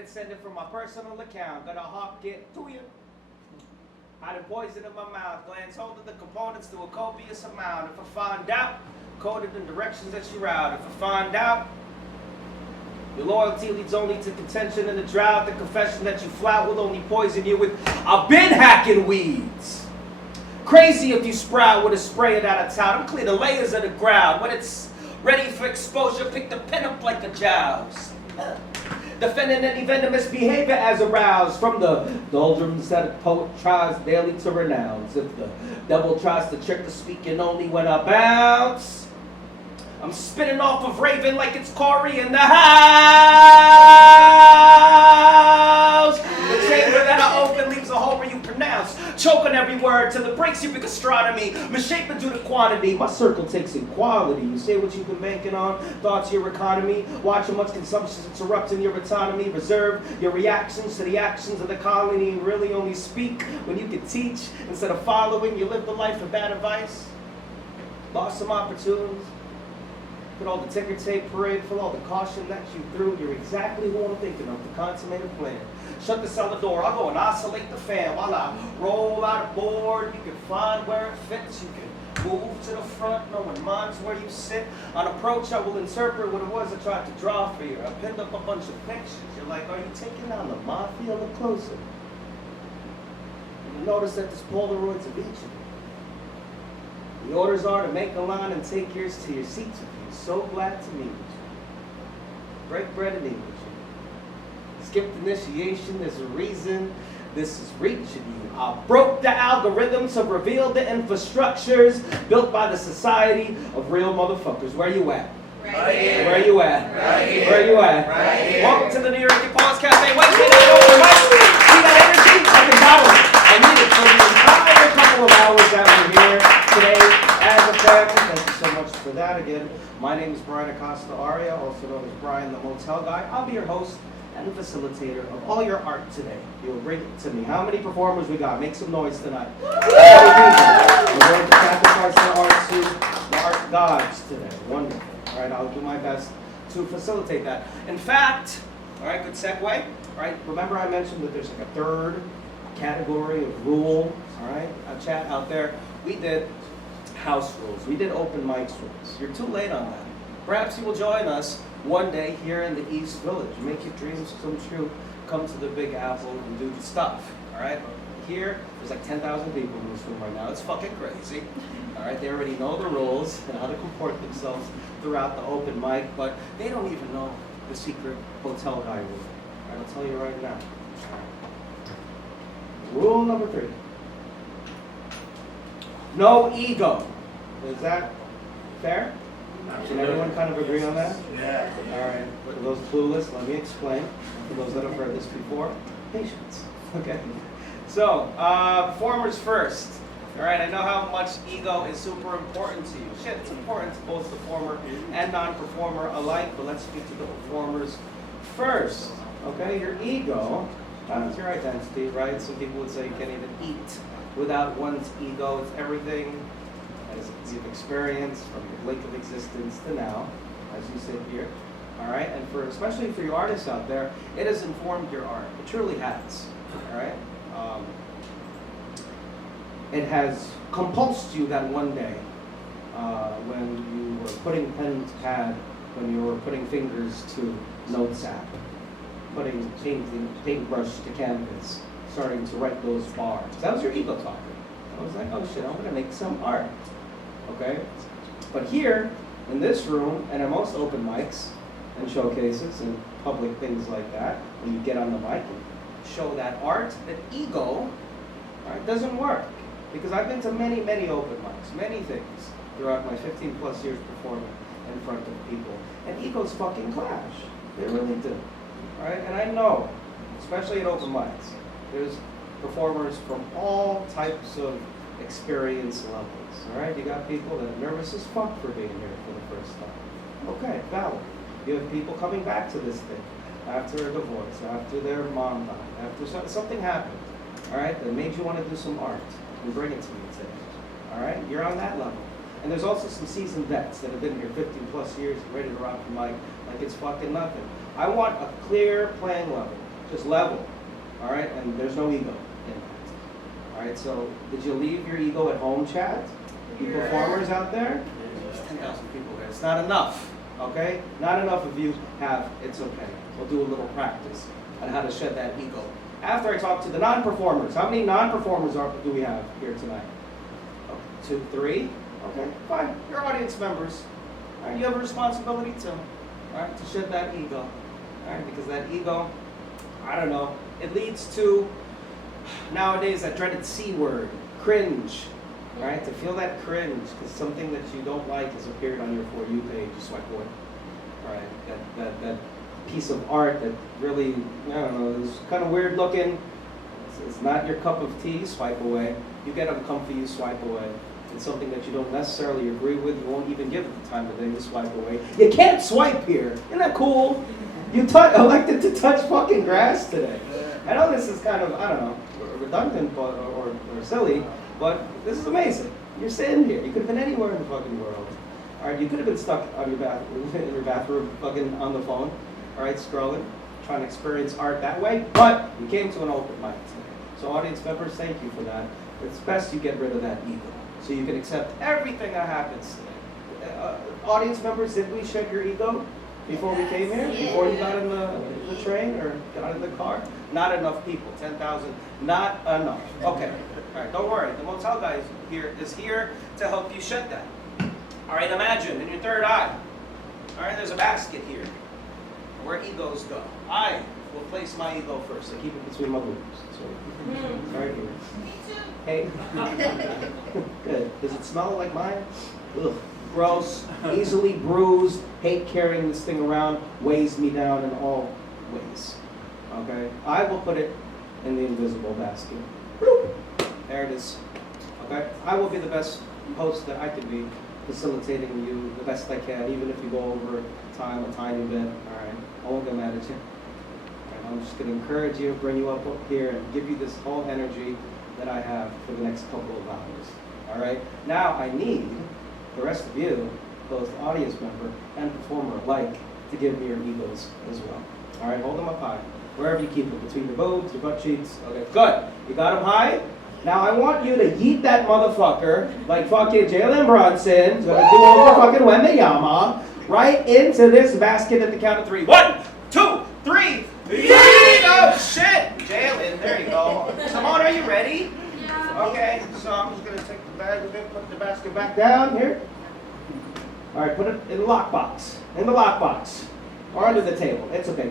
it, send it from my personal account. Gonna hawk it to you. Hiding poison in my mouth. Glance holding the components to a copious amount. If I find out, coded in directions that you route. If I find out, your loyalty leads only to contention and a drought. The confession that you flout will only poison you with I've been hacking weeds. Crazy if you sprout with a spray it out of town. I'm clear the layers of the ground. When it's ready for exposure, pick the pen up like a joust. Defending any venomous behavior as aroused from the doldrums that a poet tries daily to renounce. If the devil tries to trick the speaking only when I bounce, I'm spinning off of Raven like it's Corey in the house. The chamber that I open leaves a hole where you pronounce. Choke on every word till it breaks you with astronomy. Misshapen due to quantity. My circle takes in quality. You say what you've been banking on. Thoughts your economy. Watch how much consumption is interrupting your autonomy. Reserve your reactions to the actions of the colony. You really only speak when you can teach. Instead of following, you live the life of bad advice. Lost some opportunities. Put all the ticker tape parade, full all the caution that you threw. You're exactly who I'm thinking of, the consummated plan. Shut the cellar door, I'll go and oscillate the fan while I roll out a board. You can find where it fits. You can move to the front, knowing mine's where you sit. On approach, I will interpret what it was I tried to draw for you. I pinned up a bunch of pictures. You're like, are you taking down the mafia? Look closer. You notice that there's Polaroids of each of you. The orders are to make a line and take yours to your seats with you. So glad to meet you. Break bread and eat with you. Skipped initiation, there's a reason this is reaching you. I broke the algorithms to reveal the infrastructures built by the society of real motherfuckers. Where you at? Right here. Where you at? Right here. Where you at? Right here. Welcome to the Nuyorican Pause Cafe. Wait, see that energy? I can bottle it. I need it for the entire couple of hours that we're here today as a family. Thank you so much for that again. My name is Brian Acosta Arya, also known as Brian the Motel Guy. I'll be your host and the facilitator of all your art today. You'll bring it to me. How many performers we got? Make some noise tonight. We're going to sacrifice the art gods today. Wonderful. All right, I'll do my best to facilitate that. In fact, all right, good segue. All right, remember I mentioned that there's like a third category of rule. All right, a chat out there. We did house rules. We did open mics rules. You're too late on that. Perhaps you will join us one day here in the East Village. Make your dreams come true. Come to the Big Apple and do the stuff. All right. Here, there's like 10,000 people in this room right now. It's fucking crazy. All right. They already know the rules and how to comport themselves throughout the open mic, but they don't even know the secret hotel guy rule. All right, I'll tell you right now. Rule number 3. No ego. Is that fair? Can everyone kind of agree on that? Yeah. All right. For those clueless, let me explain. For those that have heard this before, patience. Okay. So, performers first. All right. I know how much ego is super important to you. Shit, it's important to both performer and non-performer alike. But let's speak to the performers first. Okay. Your ego is your identity, right? Some people would say you can't even eat without one's ego. It's everything as you've experienced from your blink of existence to now, as you sit here. All right, and especially for you artists out there, it has informed your art. It truly has. All right, it has compulsed you that one day when you were putting pen to pad, when you were putting fingers to notes app, putting paintbrush to canvas, starting to write those bars. That was your ego talking. I was like, oh shit, I'm gonna make some art. Okay? But here, in this room, and at most open mics and showcases and public things like that, when you get on the mic and show that art, that ego, right, doesn't work. Because I've been to many, many open mics, many things throughout my 15 plus years performing in front of people. And egos fucking clash. They really do. Right? And I know, especially at open mics, there's performers from all types of experience levels. All right, you got people that are nervous as fuck for being here for the first time. Okay, valid. You have people coming back to this thing after a divorce, after their mom died, after something happened. All right, that made you want to do some art and bring it to me today. All right, you're on that level. And there's also some seasoned vets that have been here 15 plus years, ready to rock the mic like it's fucking nothing. I want a clear playing level. just level, all right? And there's no ego in that. All right, so did you leave your ego at home, chat? You performers out there? There's 10,000 people there. It's not enough, okay? Not enough of you have, it's okay. We'll do a little practice on how to shed that ego. After I talk to the non-performers, how many non-performers do we have here tonight? 2, 3. Okay, fine. You're audience members. All right, you have a responsibility too. All right, to shed that ego. All right, because that ego, I don't know, it leads to nowadays that dreaded C word, cringe. All right, to feel that cringe because something that you don't like has appeared on your For You page, you swipe away. All right, that piece of art that really, I don't know, is kind of weird looking. It's not your cup of tea, swipe away. You get uncomfy, you swipe away. It's something that you don't necessarily agree with, you won't even give it the time of day, you swipe away. You can't swipe here. Isn't that cool? You elected to touch fucking grass today. I know this is kind of, I don't know, redundant or silly, but this is amazing. You're sitting here. You could have been anywhere in the fucking world. All right, you could have been stuck on your in your bathroom, fucking on the phone, all right, scrolling, trying to experience art that way, but you came to an open mic today. So audience members, thank you for that. It's best you get rid of that ego, so you can accept everything that happens today. Audience members, did we shed your ego before we came here? Before you got in the train or got in the car? Not enough people, 10,000, not enough. Okay, all right, don't worry. The motel guy is here to help you shed that. All right, imagine in your third eye, all right, there's a basket here where egos go. I will place my ego first. I keep it between my boobs. So, right here. Me too. Hey. Good. Does it smell like mine? Ugh. Gross. Easily bruised. Hate carrying this thing around. Weighs me down in all ways. Okay? I will put it in the invisible basket. Bloop. There it is. Okay? I will be the best host that I can be, facilitating you the best I can, even if you go over time a tiny bit. All right? I won't get mad at you. I'm just going to encourage you, bring you up here, and give you this whole energy that I have for the next couple of hours. All right? Now I need the rest of you, both audience member and performer alike, to give me your egos as well. All right? Hold them up high. Wherever you keep them, between your boobs, your butt cheeks. Okay, good. You got them high? Now I want you to yeet that motherfucker like fucking Jalen Brunson's going to do over fucking Wembayama right into this basket at the count of 3. 1, 2, 3. Oh shit! Jalen, there you go. Simone, are you ready? Yeah. Okay, so I'm just gonna take the bag of it, put the basket back down here. Alright, put it in the lockbox. In the lockbox. Or under the table. It's okay.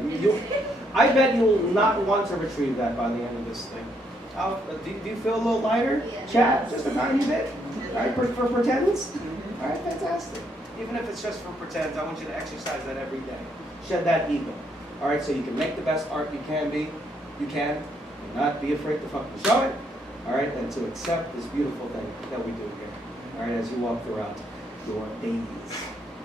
I bet you will not want to retrieve that by the end of this thing. Do you feel a little lighter? Yeah. Chat? Just a tiny bit? Alright, for pretends? Alright, fantastic. Even if it's just for pretends, I want you to exercise that every day. Shed that ego. All right, so you can make the best art you can be. You can. And not be afraid to fucking show it. All right, and to accept this beautiful thing that we do here. All right, as you walk throughout your days.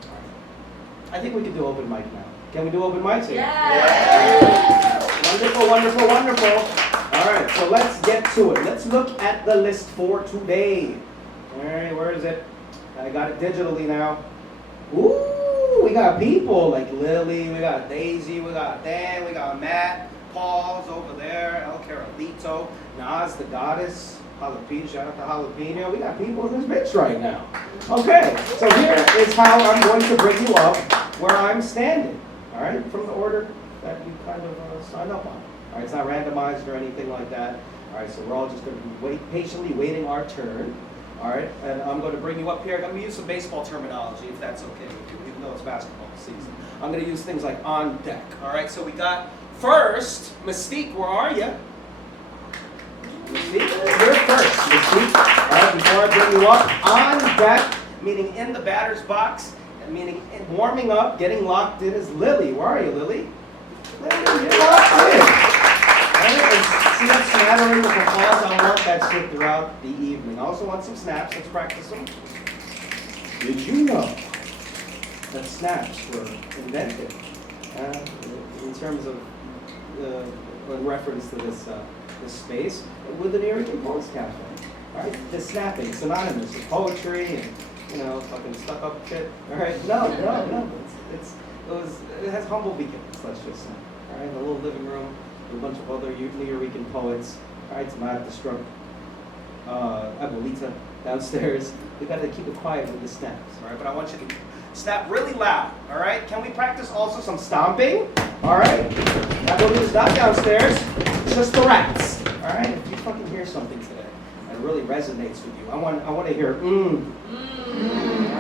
All right. I think we can do open mic now. Can we do open mics here? Yeah. Wonderful, wonderful, wonderful. All right, so let's get to it. Let's look at the list for today. All right, where is it? I got it digitally now. Ooh. We got people like Lily, we got Daisy, we got Dan, we got Matt, Paul's over there, El Carolito, NasTheGoddess, Jalapeno, shout out to Jalapeño. We got people in this bitch right now. Okay, so here is how I'm going to bring you up where I'm standing. All right, from the order that you kind of signed up on. All right, it's not randomized or anything like that. All right, so we're all just going to be patiently waiting our turn. All right, and I'm going to bring you up here. I'm going to use some baseball terminology, if that's okay with you, even though it's basketball season. I'm going to use things like on deck. All right, so we got first, Mystique, where are you? Mystique, you're first, Mystique. All right, before I bring you up, on deck, meaning in the batter's box, and meaning warming up, getting locked in, is Lily. Where are you, Lily? Lily, you're locked in. See that smattering of applause? I want that shit throughout the evening. I also want some snaps. Let's practice them. Did you know that snaps were invented in terms of in reference to this space with the Nuyorican Poets Cafe? All right, the snapping, synonymous with poetry and fucking stuck up shit. All right, no. It has humble beginnings. Let's just say. All right, the little living room. a bunch of other Nuyorican poets. All right, so I have to struck Abuelita downstairs. We got to keep it quiet with the snaps, all right? But I want you to snap really loud, all right? Can we practice also some stomping? All right? Abuelita's not downstairs, it's just the rats, all right? If you fucking hear something today that really resonates with you, I want to hear all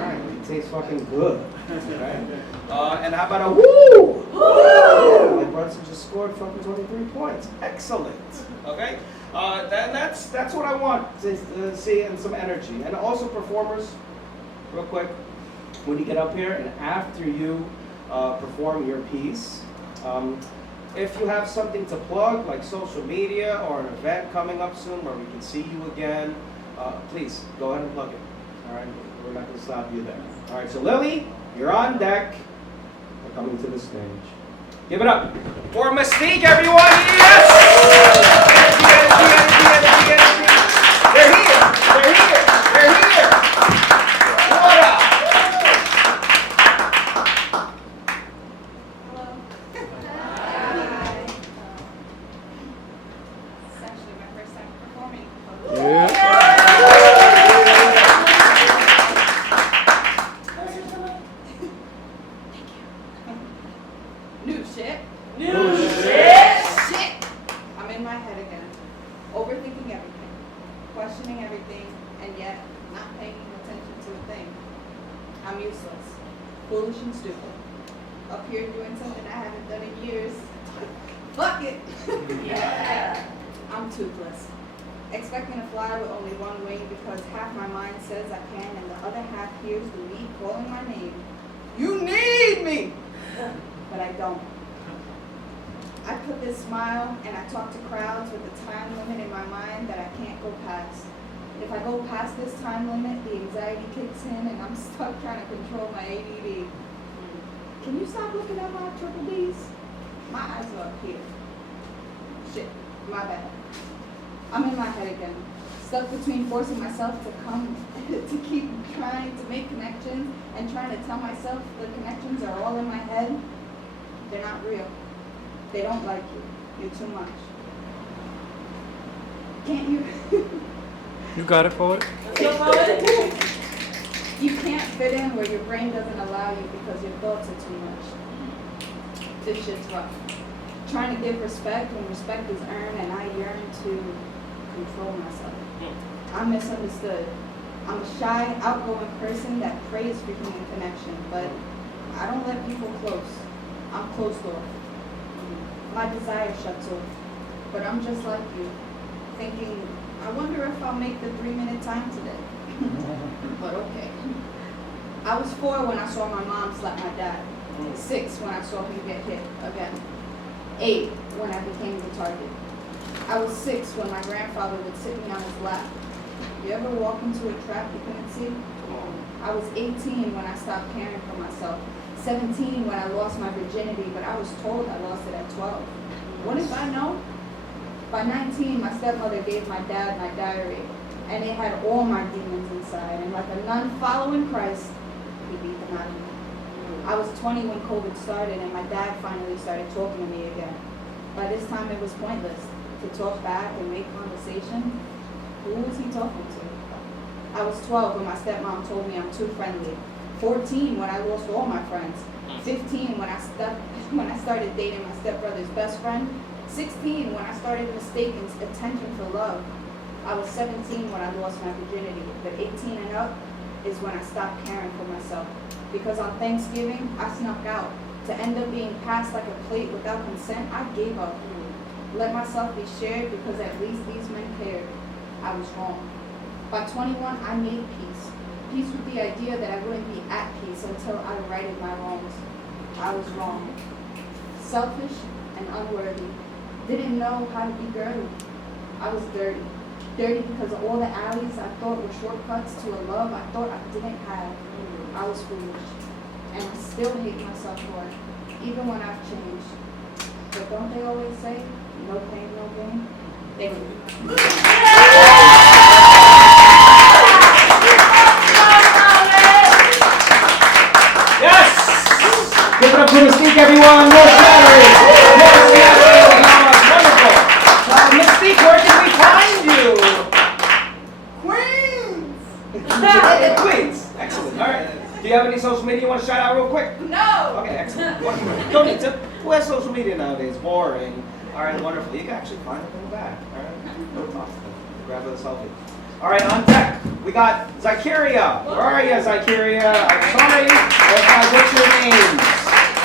right, it tastes fucking good, all right? And how about a woo? Woo! Like Brunson just scored fucking 23 points. Excellent, okay? Then that's what I want to see, and some energy. And also performers, real quick, when you get up here and after you perform your piece, if you have something to plug, like social media or an event coming up soon where we can see you again, please go ahead and plug it. All right, we're not going to stop you there. All right, so Lily, you're on deck. We're coming to the stage. Give it up for Mystique, everyone! Yes! They're here! What up? Hello. Hi. It's actually my first time performing. New shit. I'm in my head again, overthinking everything, questioning everything, and yet not paying attention to a thing. I'm useless, foolish and stupid. Up here doing something I haven't done in years. Fuck it. Yeah. I'm toothless, expecting to fly with only one wing because half my mind says I can and the other half hears the lead calling my name. You need me! But I don't. I put this smile and I talk to crowds with a time limit in my mind that I can't go past. If I go past this time limit, the anxiety kicks in and I'm stuck trying to control my ADD. Can you stop looking at my triple B's? My eyes are up here. Shit, my bad. I'm in my head again, stuck between forcing myself to come, to keep trying to make connections and trying to tell myself the connections are all in my head. They're not real. They don't like you. You're too much. Can't you? You got it, poet? You can't fit in where your brain doesn't allow you because your thoughts are too much. This shit's rough. Trying to give respect when respect is earned and I yearn to control myself. I'm misunderstood. I'm a shy, outgoing person that prays for human connection, but I don't let people close. I'm closed off. My desire shuts off. But I'm just like you, thinking, I wonder if I'll make the 3-minute time today. But okay. I was 4 when I saw my mom slap my dad. 6 when I saw him get hit again. 8 when I became the target. I was 6 when my grandfather would sit me on his lap. You ever walk into a trap you couldn't see? I was 18 when I stopped caring for myself. 17 when I lost my virginity, but I was told I lost it at 12. What if I know? By 19, my stepmother gave my dad my diary, and it had all my demons inside. And like a nun following Christ, he beat them out of me. I was 20 when COVID started, and my dad finally started talking to me again. By this time, it was pointless to talk back and make conversation. Who was he talking to? I was 12 when my stepmom told me I'm too friendly. 14 when I lost all my friends. 15 when I started dating my stepbrother's best friend. 16 when I started mistaking attention for love. I was 17 when I lost my virginity, but 18 and up is when I stopped caring for myself. Because on Thanksgiving, I snuck out. To end up being passed like a plate without consent, I gave up. Let myself be shared because at least these men cared. I was wrong. By 21, I made peace. Peace with the idea that I wouldn't be at peace until I righted my wrongs. I was wrong. Selfish and unworthy. Didn't know how to be girly. I was dirty. Dirty because of all the alleys I thought were shortcuts to a love I thought I didn't have. I was foolish. And I still hate myself for it, even when I've changed. But don't they always say, no pain, no gain? Thank you. Yes! Give it up to Mystique, everyone. More shattering. More shattering. boring. All right, wonderful. You can actually find them in the back. All right, go talk to them. Grab a selfie. All right, on deck, we got Zykerria. Where are you, Zykerria? I'm sorry, but I butchered your names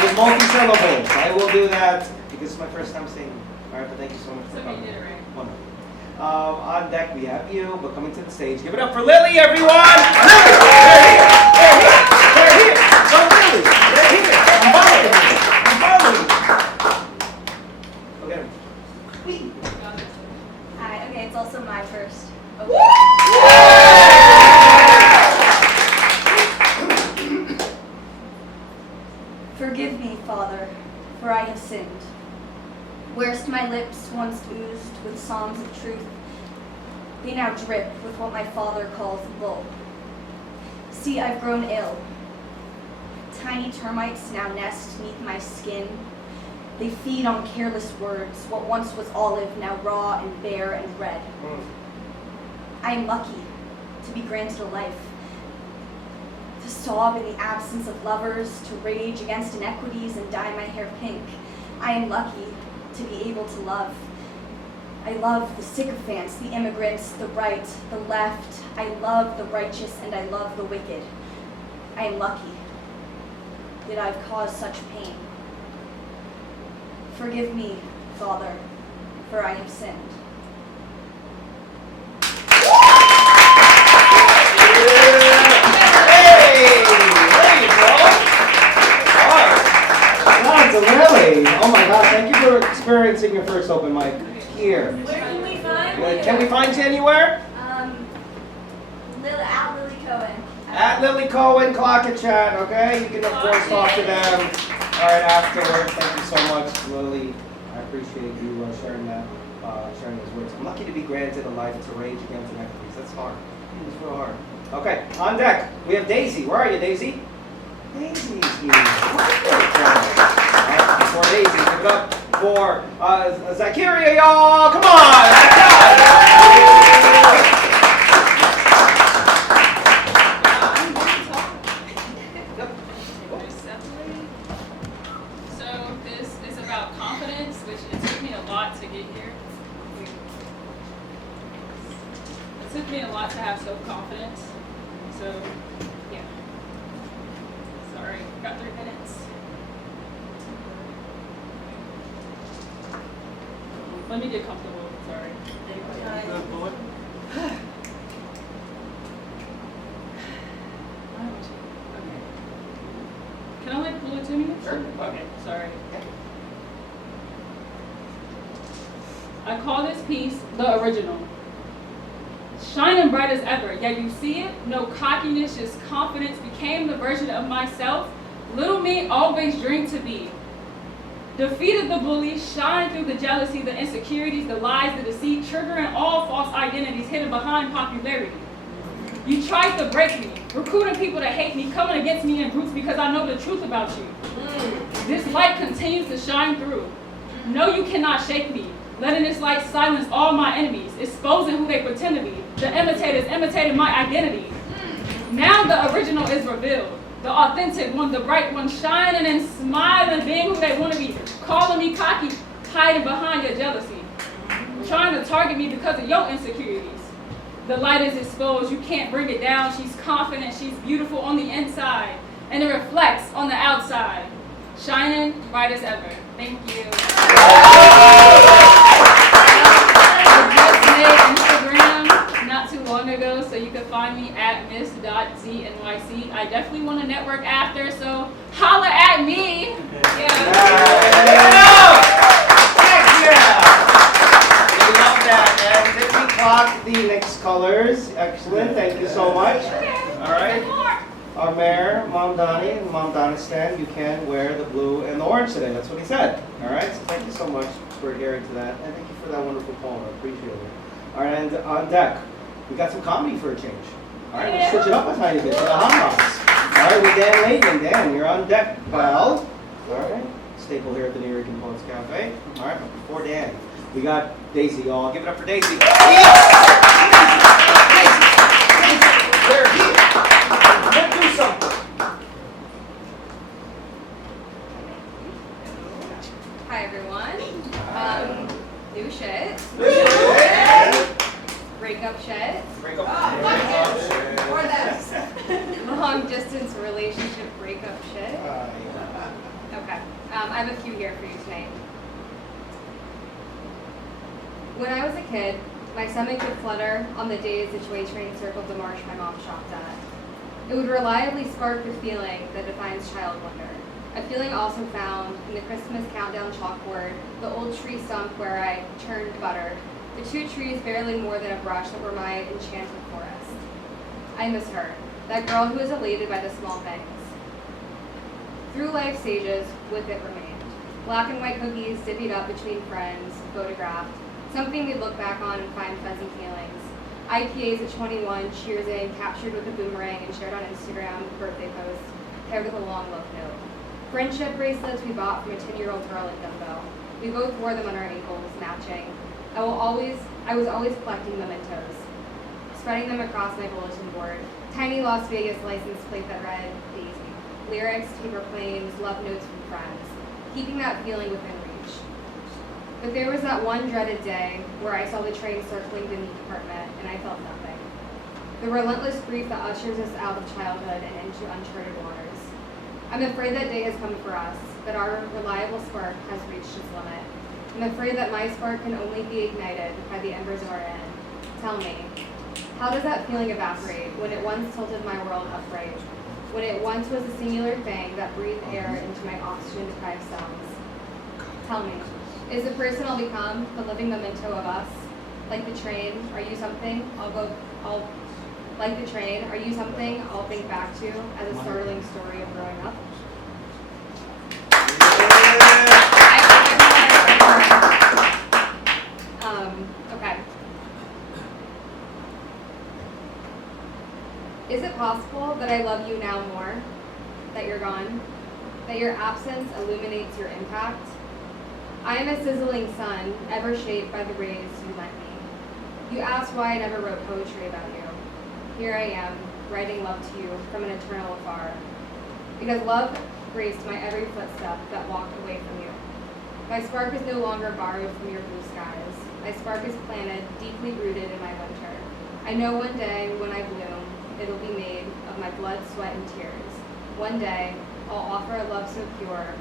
with multi-syllables. I will do that because it's my first time saying. All right, but thank you so much for coming. You did it right. Wonderful. On deck, we have you, but coming to the stage. Give it up for Lily, everyone! Lily! They're here! Go, Lily! They're here! I'm following you! I'm following you! Go get him. Hi, okay, it's also my first. Forgive me, Father, for I have sinned. Whereas my lips once oozed with songs of truth, they now drip with what my father calls bull. See, I've grown ill. Tiny termites now nest neath my skin. They feed on careless words, what once was olive, now raw and bare and red. I am lucky to be granted a life, to sob in the absence of lovers, to rage against inequities and dye my hair pink. I am lucky to be able to love. I love the sycophants, the immigrants, the right, the left. I love the righteous and I love the wicked. I am lucky that I've caused such pain. Forgive me, Father, for I have sinned. Lily. Oh my God, thank you for experiencing your first open mic here. Where can we find Can we find you anywhere? At Lily Cohen. At Lily Cohen, clock and chat, okay? You can of course talk to them. All right, afterwards. Thank you so much, Lily. I appreciate you sharing that, sharing those words. I'm lucky to be granted a life to rage against inequities. That's hard. It's real hard. Okay, on deck, we have Daisy. Where are you, Daisy? Daisy's here. Before Daisy, give it up for Zykerria, y'all. Come on! Let's go! So this is about confidence, which it took me a lot to get here. It took me a lot to have self-confidence. So, yeah. Sorry, got 3 minutes. Let me get comfortable. Sorry. Okay. Can I pull it to me? Sure. Okay, sorry. I call this piece the original. Shining bright as ever, yet you see it? No cockiness, just confidence. Became the version of myself little me always dreamed to be. Defeated the bully, shine through the jealousy, the insecurities, the lies, the deceit, triggering all false identities hidden behind popularity. You tried to break me, recruiting people to hate me, coming against me in groups because I know the truth about you. This light continues to shine through. No, you cannot shake me. Letting this light silence all my enemies, exposing who they pretend to be. The imitators imitating my identity. Now the original is revealed. The authentic one, the bright one, shining and smiling, being who they want to be. Calling me cocky, hiding behind your jealousy. Trying to target me because of your insecurities. The light is exposed, you can't bring it down. She's confident, she's beautiful on the inside. And it reflects on the outside. Shining bright as ever. Thank you. Instagram not too long ago, so you can find me at miss.znyc. I definitely want to network after, so holla at me. Yeah. We love that. And did we clock the next colors? Excellent. Thank you so much. All right. Our mayor, Mom Donnie, and Mom Donistan, you can wear the blue and the orange today. That's what he said. All right. So thank you so much for adhering to that, and thank you for that wonderful poem. I appreciate it. All right, and on deck, we got some comedy for a change. All right, let's switch it up a tiny bit for the Ramos. All right, with Dan Laitman. Dan, you're on deck, pal. All right, staple here at the Nuyorican Poets Cafe. All right, but before Dan, we got Daisy, y'all. Give it up for Daisy. Yes! Daisy! They're here. Let's do something. Hi everyone. New shit. Breakup shit. Or this. Long distance relationship breakup shit. Okay. I have a few here for you tonight. When I was a kid, my stomach would flutter on the days the toy train circled the marsh my mom shopped at. It would reliably spark the feeling that defines child wonder. A feeling also found in the Christmas countdown chalkboard, the old tree stump where I churned butter, the two trees barely more than a brush that were my enchanted forest. I miss her, that girl who was elated by the small things. Through life stages, with it remained. Black and white cookies divvied up between friends, photographed, something we'd look back on and find fuzzy feelings. IPAs at 21, cheers in, captured with a boomerang and shared on Instagram with birthday posts, paired with a long love note. Friendship bracelets we bought from a 10-year-old girl at Dumbo. We both wore them on our ankles, matching. I was always collecting mementos, spreading them across my bulletin board. Tiny Las Vegas license plate that read, Daisy. Lyrics, paper planes, love notes from friends. Keeping that feeling within reach. But there was that one dreaded day where I saw the train circling the meat department and I felt nothing. The relentless grief that ushers us out of childhood and into uncharted waters. I'm afraid that day has come for us, that our reliable spark has reached its limit. I'm afraid that my spark can only be ignited by the embers of our end. Tell me, how does that feeling evaporate when it once tilted my world upright? When it once was a singular thing that breathed air into my oxygen-deprived cells? Tell me, is the person I'll become the living memento of us? Like the train, are you something like the train, are you something I'll think back to as a startling story of growing up? Okay. Is it possible that I love you now more, that you're gone, that your absence illuminates your impact? I am a sizzling sun, ever shaped by the rays you lent me. You asked why I never wrote poetry about you. Here I am, writing love to you from an eternal afar. Because love graced my every footstep that walked away from you. My spark is no longer borrowed from your blue skies. My spark is planted, deeply rooted in my winter. I know one day, when I bloom, it'll be made of my blood, sweat, and tears. One day, I'll offer a love so pure,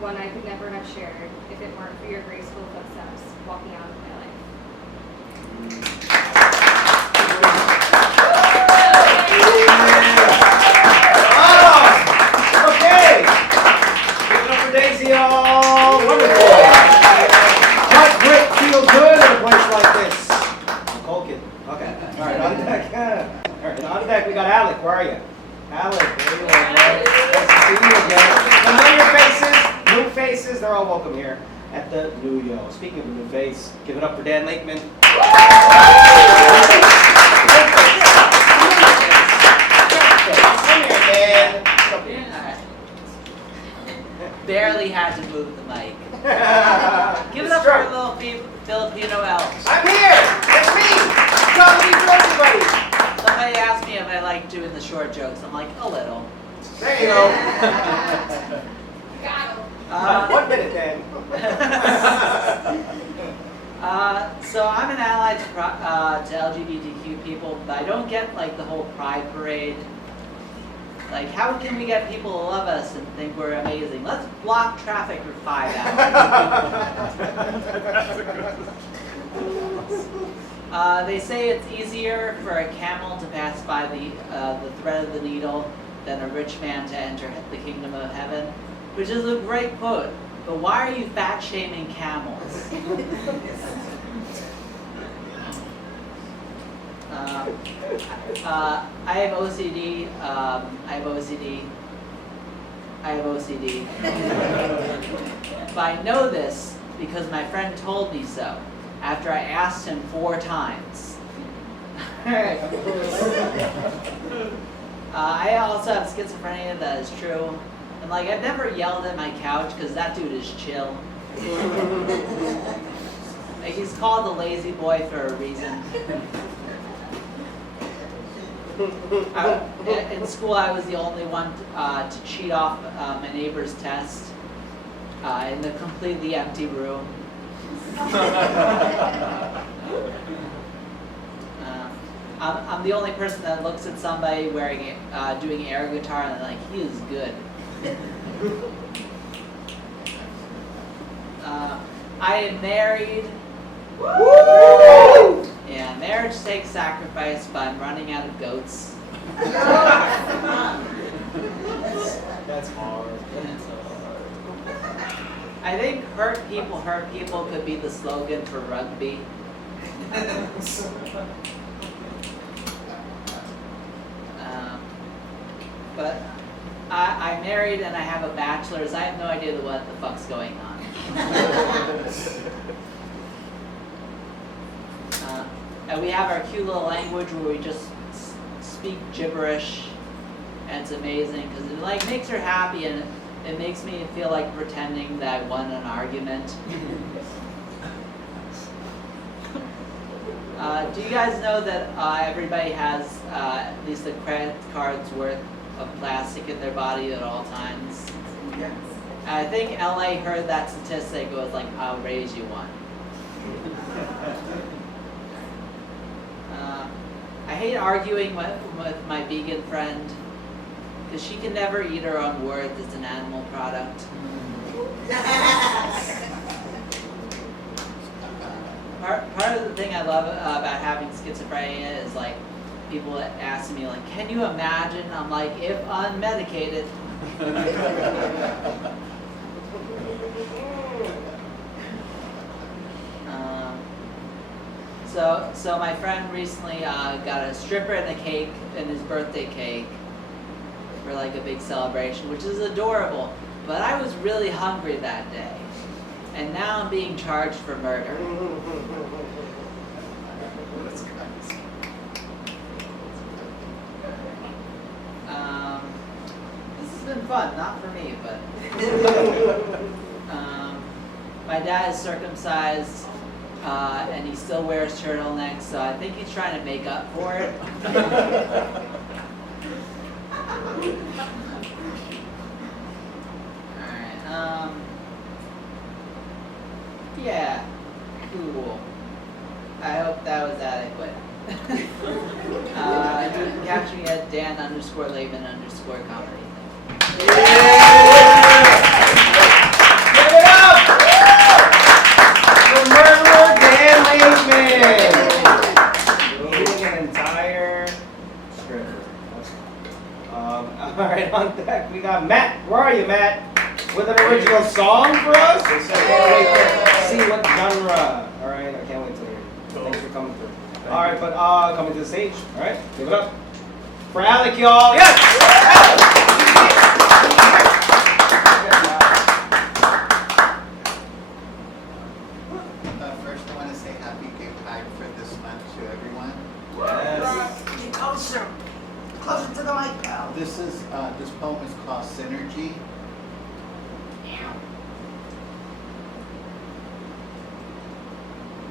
one I could never have shared if it weren't for your graceful footsteps walking out of my life. Okay. Give it up for Daisy, all wonderful. Heart grit feels good in a place like this. Colkin. Okay. All right, on deck. All right, on deck we got Alec. Where are you? Alec, there you are. Nice to see you again. Familiar faces, new faces, they're all welcome here at the Nuyo. Speaking of a new face, give it up for Dan Laitman. Barely had to move the mic. Give it up for a little Filipino elf. I'm here! It's me! Comedy for everybody! Somebody asked me if I like doing the short jokes. I'm like, a little. There you go. Got him. 1 minute, Dan. So I'm an ally to LGBTQ people, but I don't get like the whole pride parade. Like, how can we get people to love us and think we're amazing? Let's block traffic for 5 hours. They say it's easier for a camel to pass by the thread of the needle than a rich man to enter the kingdom of heaven, which is a great quote. But why are you fat-shaming camels? I have OCD. I have OCD. But I know this because my friend told me so after I asked him 4 times. I also have schizophrenia, that is true. And like, I've never yelled at my couch because that dude is chill. Like, he's called the lazy boy for a reason. In school, I was the only one to cheat off my neighbor's test in the completely empty room. I'm the only person that looks at somebody wearing doing air guitar and like, he is good. I am married. Woo! Yeah, marriage takes sacrifice, but I'm running out of goats. That's hard. I think hurt people could be the slogan for rugby. But I'm married and I have a bachelor's. I have no idea what the fuck's going on. And we have our cute little language where we just speak gibberish, and it's amazing because it like makes her happy and it makes me feel like pretending that I won an argument. Do you guys know that everybody has at least a credit card's worth of plastic in their body at all times? Yes. I think LA heard that statistic. It was like, I'll raise you one. I hate arguing with my vegan friend because she can never eat her own words. It's an animal product. Part of the thing I love about having schizophrenia is like people ask me like, can you imagine? I'm like, if unmedicated. So my friend recently got a stripper and a cake and his birthday cake for like a big celebration, which is adorable. But I was really hungry that day, and now I'm being charged for murder. This has been fun, not for me, but my dad is circumcised. And he still wears turtlenecks, so I think he's trying to make up for it. Alright, yeah, cool. I hope that was adequate. You can catch me at Dan_Laitman_comedy. Give it up! The murderer, Dan Laitman! Eating an entire stripper. Alright, on deck we got Matt. Where are you, Matt? With an original song for us? I can't wait to see what genre. Alright, I can't wait to hear you. Thanks for coming through. Alright, but coming to the stage. Alright, give it up. For Alec, y'all. Yes! Alec! First, I want to say happy Gay Pride for this month to everyone. Yes. Get closer. Closer to the mic, pal. This poem is called Synergy.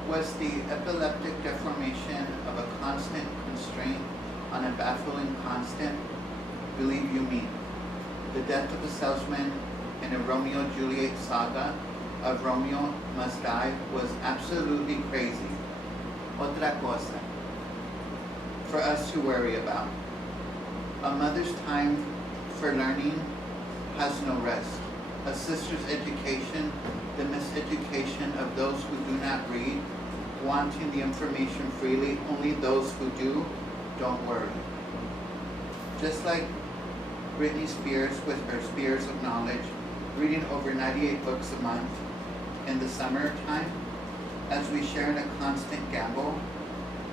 Was the epileptic deformation of a constant constraint on a baffling constant? Believe you me. The death of a salesman in a Romeo-Juliet saga of Romeo Must Die was absolutely crazy. Otra cosa. For us to worry about. A mother's time for learning has no rest. A sister's education, the miseducation of those who do not read, wanting the information freely, only those who do, don't worry. Just like Britney Spears with her Spears of Knowledge, reading over 98 books a month in the summertime, as we share in a constant gamble,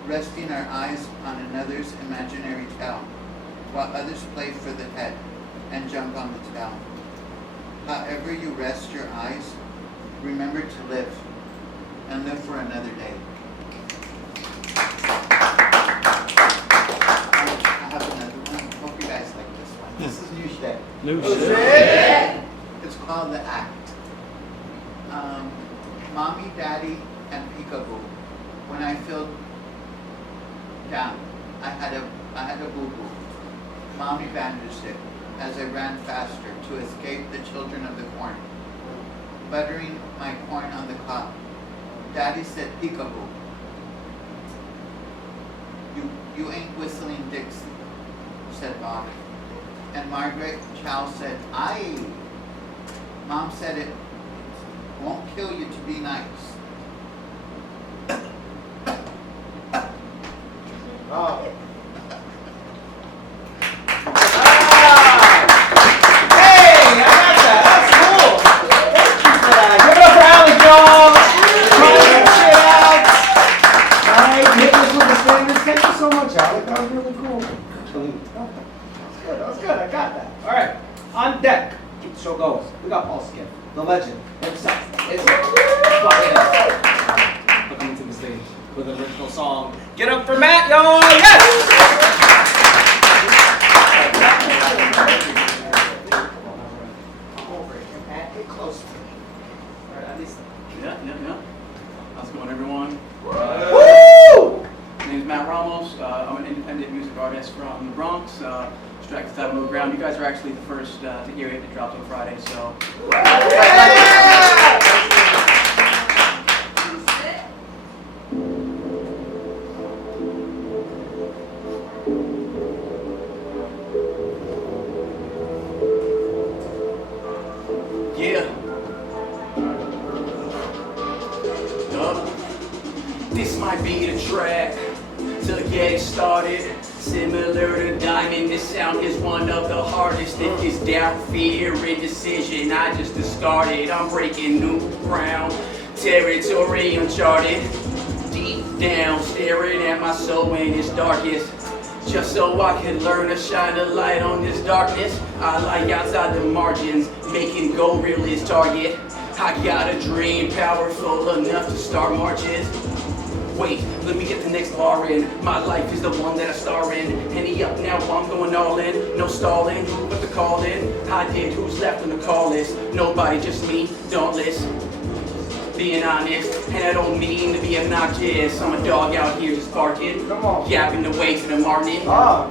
resting our eyes on another's imaginary tale, while others play for the head and jump on the tail. However you rest your eyes, remember to live, and live for another day. I have another one. Hope you guys like this one. This is new shit. New shit. It's called The Act. Mommy, Daddy, and Peekaboo. When I feel down, I had a boo-boo. Mommy bandaged it as I ran faster to escape the children of the corn. Buttering my corn on the cob. Daddy said, Peekaboo. You You ain't whistling Dixie, said Bob. And Margaret Chow said, aye. Mom said it won't kill you to be nice. Oh. Alec, that was really cool. That was good, I got that. All right, on deck, keep the show going. We got Paul Skiff, the legend himself. Coming to the stage with an original song. Get up for Matt, y'all! Yes! Come over here, Matt. Get close to me. All right, at least. Yeah. How's it going, everyone? Woo! My name is Matt Ramos. I'm an independent music artist from the Bronx. Track is titled Move Ground. You guys are actually the first to hear it. It drops on Friday, so. Yeah. This might be the track to get started. Similar to Diamond, this sound is one of the hardest. If it's doubt, fear, indecision, I just discard it. I'm breaking new ground, territory uncharted. Deep down, staring at my soul when it's darkest. Just so I can learn to shine a light on this darkness. I lie outside the margins, making goal real is target. I got a dream, powerful enough to start marches. Wait, let me get the next bar in. My life is the one that I star in. Henny up now, I'm going all in. No stalling, who put the call in? I did, who's left on the call list? Nobody, just me, dauntless. Being honest, and I don't mean to be obnoxious. I'm a dog out here just barking. Come on. Yapping the way to the market.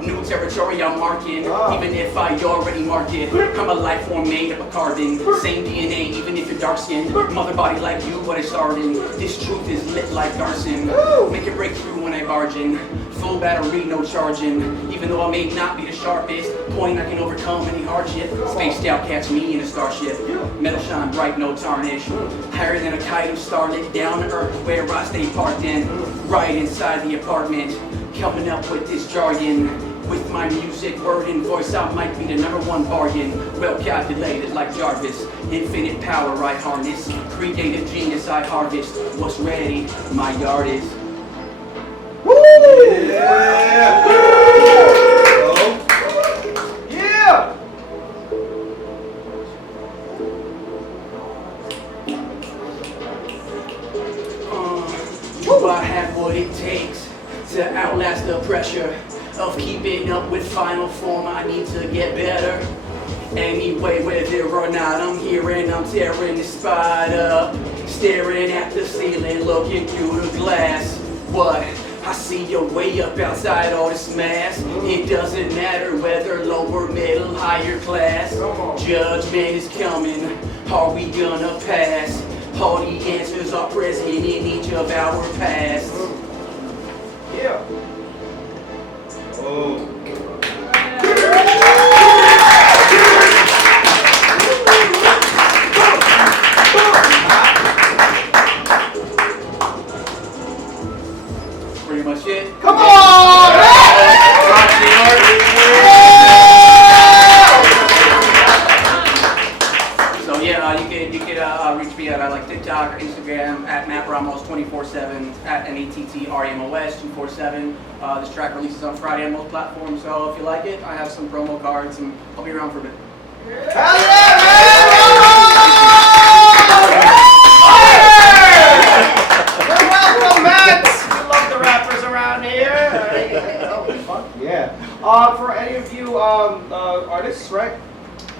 New territory I'm marking. Even if I already marked it. I'm a life form made of a carbon. Same DNA, even if you're dark skinned. Mother body like you, what I started in. This truth is lit like arson. Make it break through when I barge in. Full battery, no charging. Even though I may not be the sharpest point, I can overcome any hardship. Spaced out, catch me in a starship. Metal shine bright, no tarnish. Higher than a kite, I'm starlit down to earth where I stay parked in. Right inside the apartment, coming up with this jargon. With my music, word, and voice, I might be the #1 bargain. Well calculated like Jarvis. Infinite power I harness. Creative genius I harvest. What's ready? My yard is. Woo! Yeah! Yeah! Do I have what it takes to outlast the pressure of keeping up with final form? I need to get better. Anyway, whether or not I'm here and I'm tearing this spot up, staring at the ceiling, looking through the glass. What? I see you way up outside all this mass. It doesn't matter whether lower, middle, higher class. Judgment is coming. Are we gonna pass? All the answers are present in each of our past. Yeah. Oh. Pretty much it. Come on! So yeah, you could reach me at like TikTok or Instagram at Matt Ramos 24/7 at NATTRAMOS 247. This track releases on Friday on most platforms. So if you like it, I have some promo cards and I'll be around for a bit. Hell yeah, man! Welcome, Matt! We love the rappers around here. That'll be fun. Yeah. For any of you artists, right?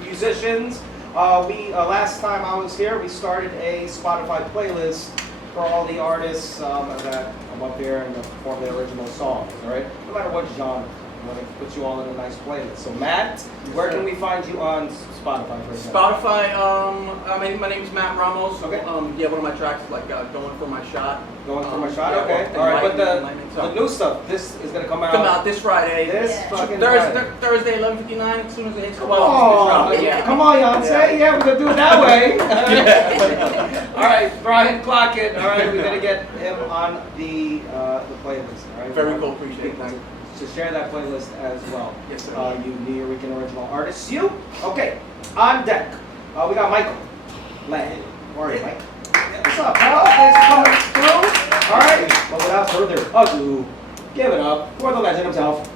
Musicians, last time I was here, we started a Spotify playlist for all the artists that come up here and perform their original songs, all right? No matter what genre. I'm going to put you all in a nice playlist. So Matt, where can we find you on Spotify, for example? Spotify, my name is Matt Ramos. Okay. Yeah, one of my tracks is like Going For My Shot. Going For My Shot? Yeah, Okay. and All right, but Lightning, the new stuff, this is going to come out. Come out this Friday. This Yeah. fucking Friday. Thursday, 11:59. As soon as it hits the Come wall, on, yeah. come on, Yonsei. Yeah, we're gonna do it that way. All right, Brian Clockett. All right, we're gonna get him on the playlist. All right, Very cool. Appreciate it. people Thanks. to share that playlist as well. Yes, sir. You Nuyorican original artists. You okay? On deck, we got Michael Lang. How are you, Mike? What's up, pal? Thanks for coming through. All right, but without further ado, give it up for the legend himself,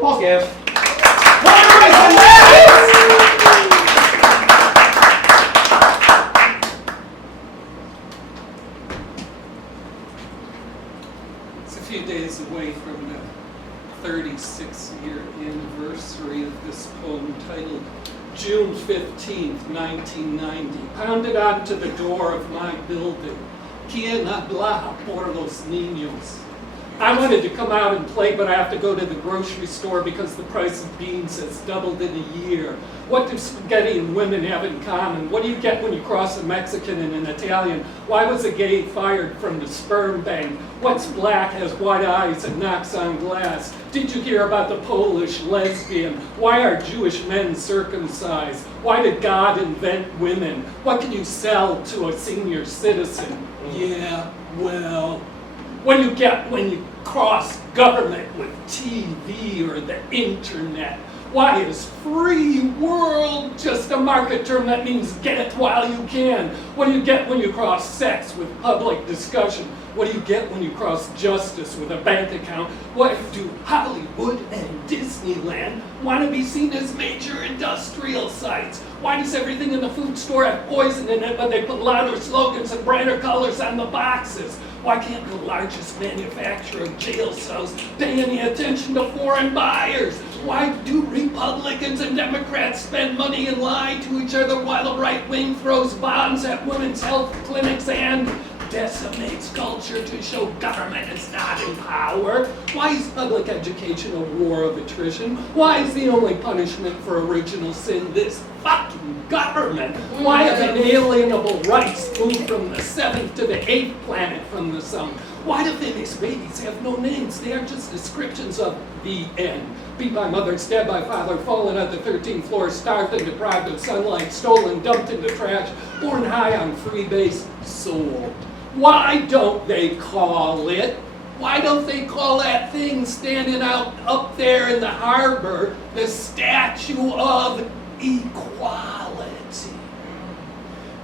Paul Skiff. It's a few days away from the 36th-year anniversary of this poem titled June 15th, 1990, pounded onto the door of my building. ¿Quién habla por los niños? I wanted to come out and play, but I have to go to the grocery store because the price of beans has doubled in a year. What do spaghetti and women have in common? What do you get when you cross a Mexican and an Italian? Why was a gay fired from the sperm bank? What's black, has white eyes, and knocks on glass? Did you hear about the Polish lesbian? Why are Jewish men circumcised? Why did God invent women? What can you sell to a senior citizen? Yeah, well, what do you get when you cross government with TV or the internet? Why is free world just a market term that means get it while you can? What do you get when you cross sex with public discussion? What do you get when you cross justice with a bank account? What do Hollywood and Disneyland want to be seen as major industrial sites? Why does everything in the food store have poison in it, but they put louder slogans and brighter colors on the boxes? Why can't the largest manufacturer of jail cells pay any attention to foreign buyers? Why do Republicans and Democrats spend money and lie to each other while the right wing throws bombs at women's health clinics and decimates culture to show government is not in power? Why is public education a war of attrition? Why is the only punishment for original sin this fucking government? Why have inalienable rights moved from the 7th to the 8th planet from the sun? Why do famous babies have no names? They are just descriptions of the end. Beat by mother, stabbed by father, fallen at the 13th floor, starved and deprived of sunlight, stolen, dumped into trash, born high on freebase, sold. Why don't they call it? Why don't they call that thing standing out up there in the harbor the Statue of Equality?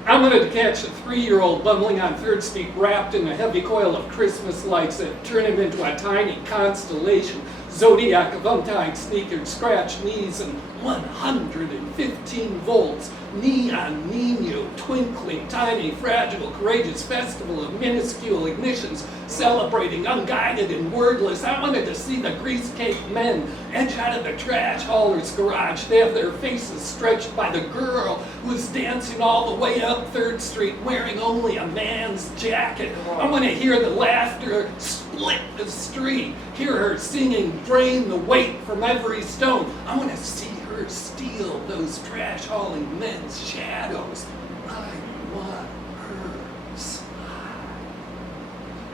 I'm going to catch a 3-year-old bumbling on 3rd Street wrapped in a heavy coil of Christmas lights that turn him into a tiny constellation. Zodiac of untied sneakers, scratched knees, and 115 volts. Neon Nino, twinkling, tiny, fragile, courageous festival of minuscule ignitions, celebrating, unguided and wordless. I wanted to see the grease-caked men edge out of the trash hauler's garage. They have their faces stretched by the girl who's dancing all the way up 3rd Street wearing only a man's jacket. I want to hear the laughter split the street, hear her singing, drain the weight from every stone. I want to see her steal those trash hauling men's shadows. I want her smile.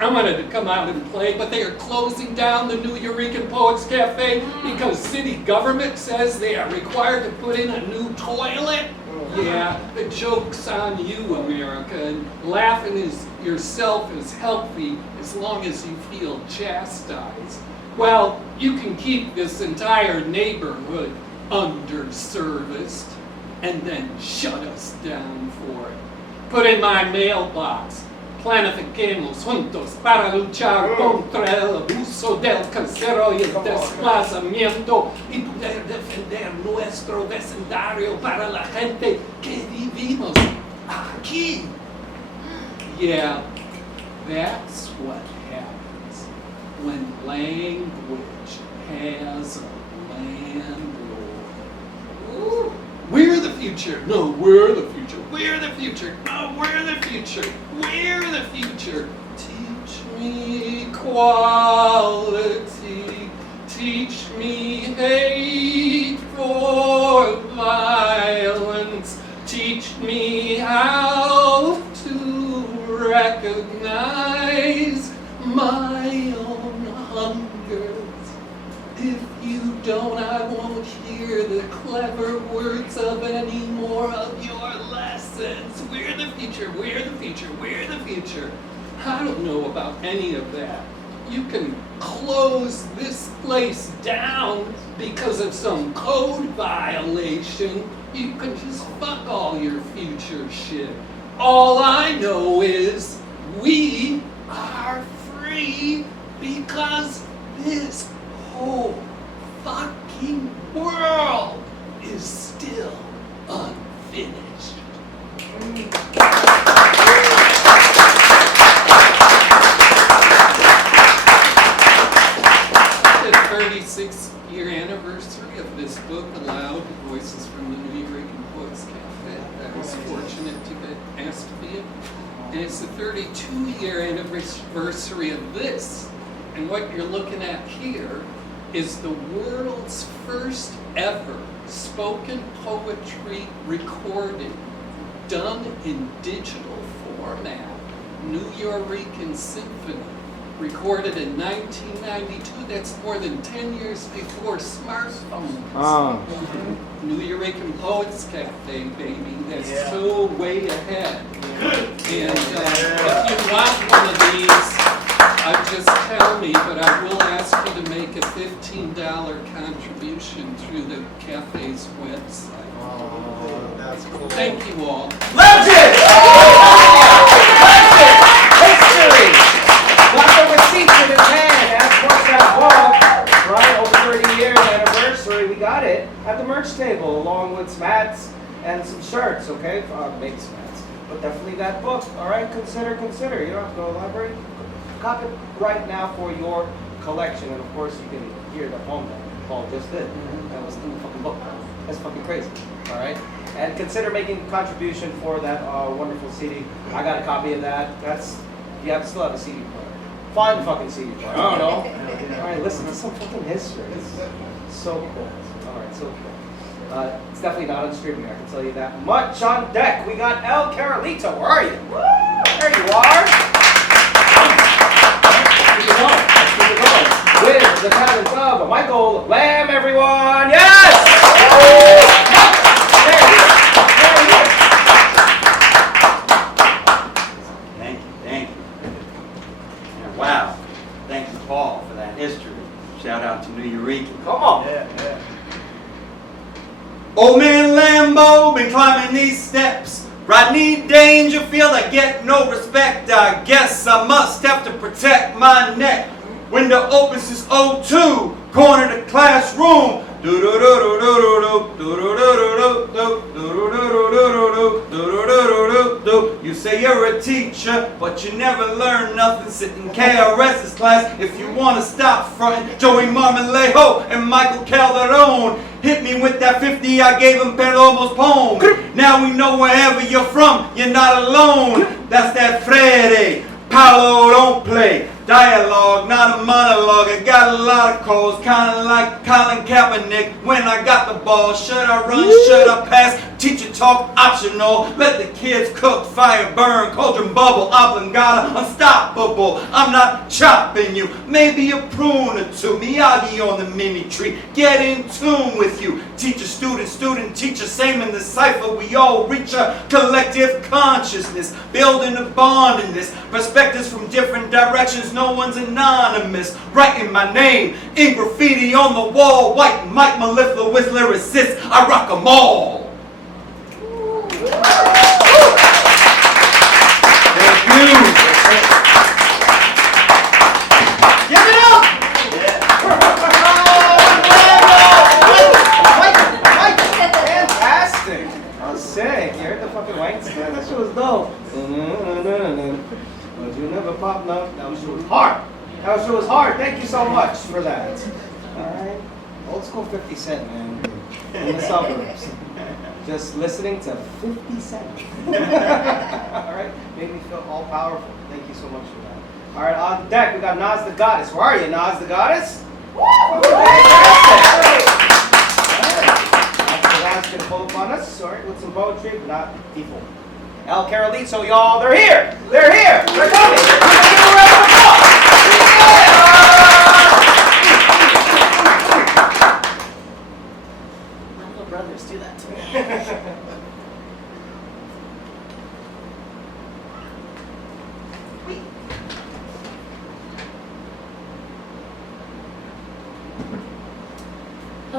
I wanted to come out and play, but they are closing down the Nuyorican Poets Cafe because city government says they are required to put in a new toilet. Yeah, the joke's on you, America, and laughing yourself is healthy as long as you feel chastised. Well, you can keep this entire neighborhood underserviced and then shut us down for it. Put in my mailbox. Planifiquemos juntos para luchar contra el abuso del carcero y el desplazamiento y poder defender nuestro vecindario para la gente que vivimos aquí. Yeah, that's what happens when language has a landlord. Ooh. We're the future. No, we're the future. We're the future. No, we're the future. We're the future. Teach me equality. Teach me words of any more of your lessons. We're the future, we're the future, we're the future. I don't know about any of that. You can close this place down because of some code violation. You can just fuck all your future shit. All I know is we are free because this whole fucking world is still unfinished. The 36th-year anniversary of this book allowed voices from the Nuyorican Poets Cafe. I was fortunate to get asked to be it. And it's the 32-year anniversary of this. And what you're looking at here is the world's first ever spoken poetry recording done in digital format. Nuyorican Symphony, recorded in 1992. That's more than 10 years before smartphones. Oh. Nuyorican Poets Cafe, baby. That's so way ahead. And if you want one of these, just tell me, but I will ask you to make a $15 contribution through the cafe's website. Oh, that's cool. Thank you all. Legend! Legend! History! Got the receipts in his hand. That's what's that book. Right? Over 30 years anniversary. We got it at the merch table along with some hats and some shirts, okay? Maybe some hats. But definitely that book. All right? Consider. You don't have to go to the library. Cop it right now for your collection. And of course, you can hear the poem that Paul just did. That was in the fucking book. That's fucking crazy. All right? And consider making a contribution for that wonderful CD. I got a copy of that. Still have a CD player. Find the fucking CD player. I don't know. All right, listen to some fucking history. It's so cool. All right, so cool. It's definitely not on streaming, I can tell you that much. On deck, we got El Carolito. Where are you? There you are. Let's keep it going. With the talents of Michael Lamb, everyone. Yes! Thank you. And wow, thank you, Paul, for that history. Shout out to Nuyorican. Come on. Yeah. Old man Lambo been climbing these steps. Rodney Dangerfield, I get no respect. I guess I must have to protect my neck. Window opens is 02, corner the classroom. You say you're a teacher, but you never learn nothing. Sit in KRS's class if you want to stop fronting. Joey Marmolejo and Michael Calderon hit me with that 50 I gave him Perdomo's poem. Now we know wherever you're from, you're not alone. That's that Frere. Paolo don't play. Dialogue, not a monologue. I got a lot of calls, kinda like Colin Kaepernick. When I got the ball, should I run, should I pass? Teacher talk optional. Let the kids cook, fire burn, cauldron bubble, oblongata, unstoppable. I'm not chopping you, maybe a prune or two. Miyagi on the mini tree, get in tune with you. Teacher, student, teacher, same in the cipher. We all reach a collective consciousness, building a bond in this. Perspectives from different directions, no one's anonymous. Writing my name in graffiti on the wall. White Mike Malifla with lyricists, I rock 'em all. Thank you. Give it up! Fantastic! I was sick. You heard the fucking wank stand? That shit was dope. But you never popped up. That shit was hard. That shit was hard. Thank you so much for that. Alright. Old school 50 Cent, man. In the suburbs. Just listening to 50 Cent. Alright? Made me feel all powerful. Thank you so much for that. Alright, on deck we got NasTheGoddess. Where are you, NasTheGoddess? NasTheGoddess gonna pull up on us, alright, with some poetry, but not people. El Carolito, y'all, they're here! They're here! They're coming! Give them a round of applause! My little brothers do that to me.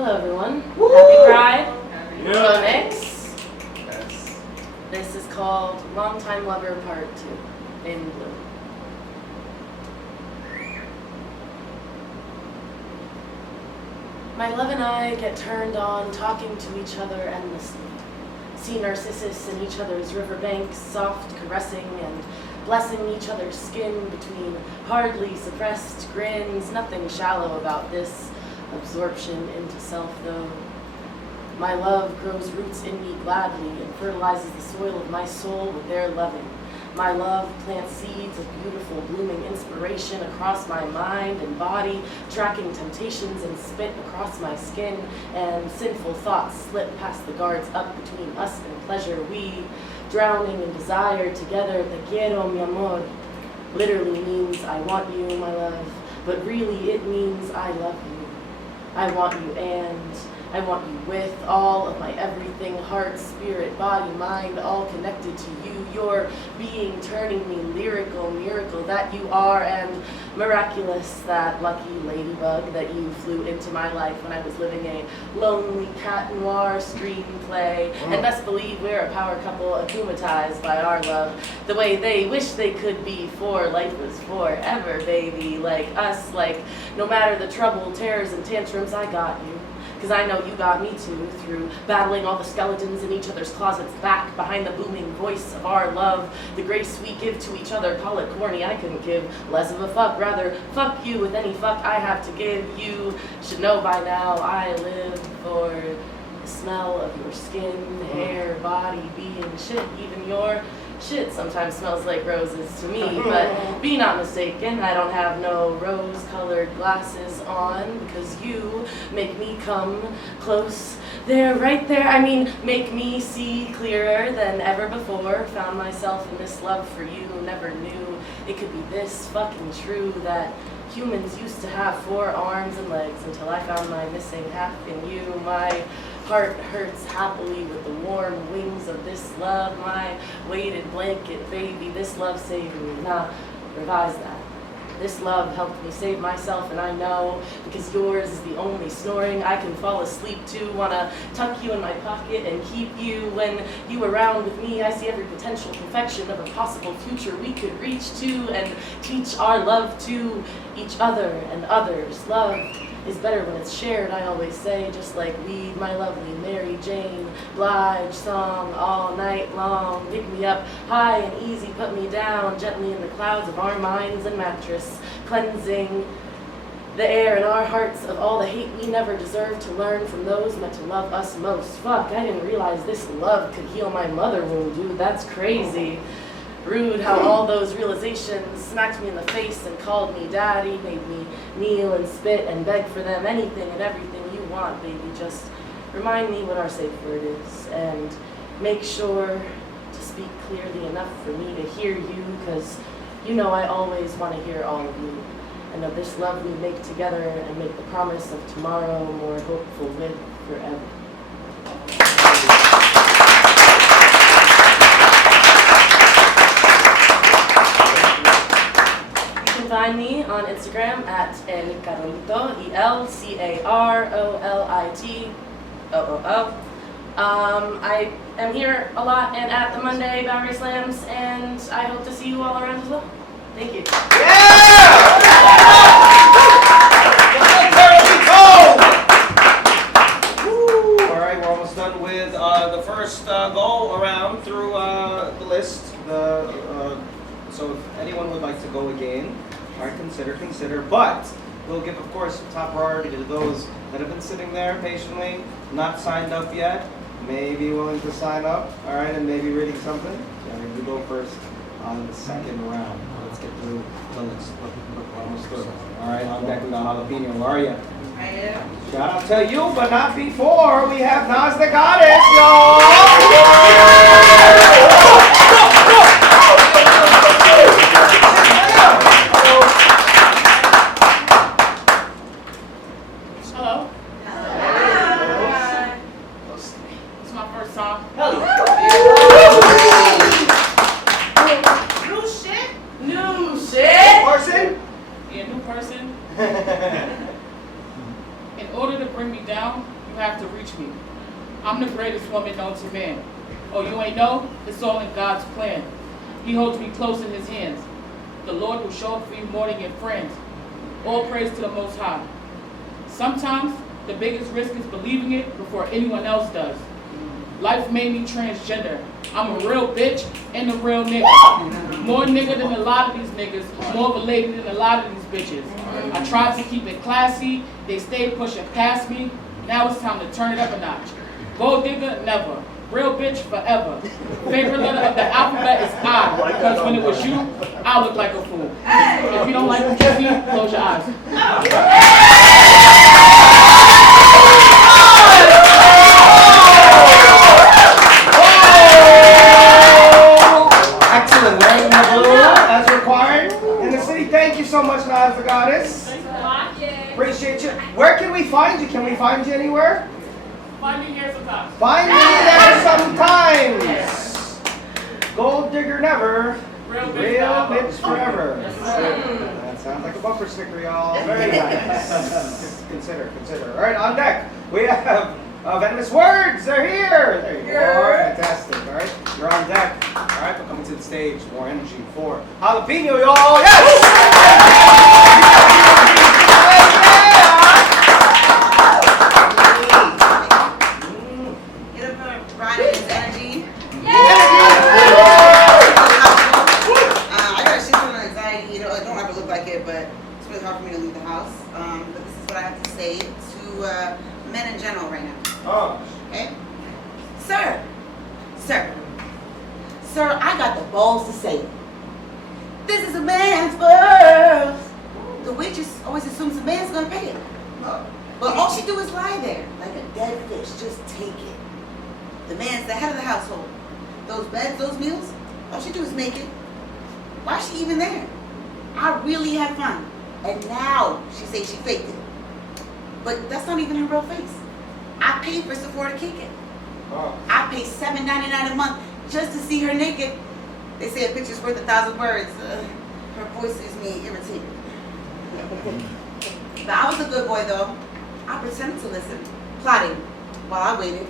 Hello, everyone. Happy Pride. Yeah. Next. This is called Long Time Lover Part 2 in blue. My love and I get turned on talking to each other endlessly. See Narcissus in each other's riverbanks, soft caressing and blessing each other's skin between hardly suppressed grins. Nothing shallow about this absorption into self, though. My love grows roots in me gladly and fertilizes the soil of my soul with their loving. My love plants seeds of beautiful blooming inspiration across my mind and body, tracking temptations and spit across my skin, and sinful thoughts slip past the guards up between us and pleasure. We, drowning in desire together, te quiero mi amor, literally means I want you, my love, but really it means I love you. I want you and I want you with all of my everything, heart, spirit, body, mind, all connected to you. Your being turning me lyrical, miracle that you are, and miraculous, that lucky ladybug that you flew into my life when I was living a lonely cat noir screenplay. And best believe we're a power couple akumatized by our love, the way they wish they could be, for life was forever, baby, like us, like no matter the trouble, tears, and tantrums, I got you. Because I know you got me too, through battling all the skeletons in each other's closets, back behind the booming voice of our love, the grace we give to each other. Call it corny, I couldn't give less of a fuck, rather fuck you with any fuck I have to give. You should know by now I live for the smell of your skin, hair, body, being, shit, even your shit sometimes smells like roses to me, but be not mistaken, I don't have no rose-colored glasses on, because you make me come close there, right there. I mean, make me see clearer than ever before. Found myself in this love for you, never knew it could be this fucking true, that humans used to have 4 arms and legs until I found my missing half in you. My heart hurts happily with the warm wings of this love, my weighted blanket, baby, this love saved me. Nah, revise that. This love helped me save myself, and I know, because yours is the only snoring I can fall asleep to. Wanna tuck you in my pocket and keep you when you around with me. I see every potential perfection of a possible future we could reach to, and teach our love to each other and others. Love is better when it's shared, I always say, just like weed, my lovely Mary Jane Blige song all night long. Pick me up high and easy, put me down gently in the clouds of our minds and mattress, cleansing the air in our hearts of all the hate we never deserved to learn from those meant to love us most. Fuck, I didn't realize this love could heal my mother wound, dude, that's crazy. Rude how all those realizations smacked me in the face and called me daddy, made me kneel and spit and beg for them, anything and everything you want, baby. Just remind me what our safe word is, and make sure to speak clearly enough for me to hear you, because you know I always want to hear all of you, and of this love we make together, and make the promise of tomorrow more hopeful with forever. Find me on Instagram at El Carolito, ELCAROLITOOO. I am here a lot and at the Monday Bowery Slams, and I hope to see you all around as well. Thank you. All right, we're almost done with the first go around through the list. So if anyone would like to go again, all right, consider. But we'll give, of course, top priority to those that have been sitting there patiently, not signed up yet, maybe willing to sign up, all right, and maybe reading something. Yeah, we go first on the second round. Let's get through the list. We're almost through. All right, on deck we got Jalapeño. How are you? I am. Shout out to you, but not before. We have NasTheGoddess, y'all! Hello. It's my first time. New shit. Person? Yeah, new person. In order to bring me down, You have to reach me. I'm the greatest woman known to man. Oh, you ain't know? It's all in God's plan. He holds me close in his hands. The Lord will show up for you more than your friends. All praise to the Most High. Sometimes, the biggest risk is believing it before anyone else does. Life made me transgender. I'm a real bitch and a real nigga. More nigga than a lot of these niggas. More of a lady than a lot of these bitches. I tried to keep it classy. They stayed pushing past me. Now it's time to turn it up a notch. Gold digger, never. Real bitch, forever. Favorite letter of the alphabet is I. Because when it was you, I look like a fool. If you don't like to kiss me, close your eyes. Excellent. Wearing the blue as required in the city. Thank you so much, NasTheGoddess. Appreciate you. Where can we find you? Can we find you anywhere? Find me here sometimes. Find me there sometimes. Gold digger never. Real bitch forever. That sounds like a bumper sticker, y'all. Very nice. Consider. All right, on deck we have Venomous Words. They're here. There you are. Fantastic. All right, you're on deck. All right, we're coming to the stage. More energy for Jalapeño, y'all. Yes. But it's really hard for me to leave the house. But this is what I have to say to men in general right now. Oh. Okay? Sir, I got the balls to say it. This is a man's world. The waitress always assumes the man's gonna pay it. But all she do is lie there, like a dead fish, just take it. The man's the head of the household. Those beds, those meals, all she do is make it. Why is she even there? I really had fun. And now she says she faked it. But that's not even her real face. I paid for Sephora to kick it. I pay $7.99 a month just to see her naked. They say a picture's worth 1,000 words. Her voice leaves me irritated. But I was a good boy though. I pretended to listen, plotting while I waited.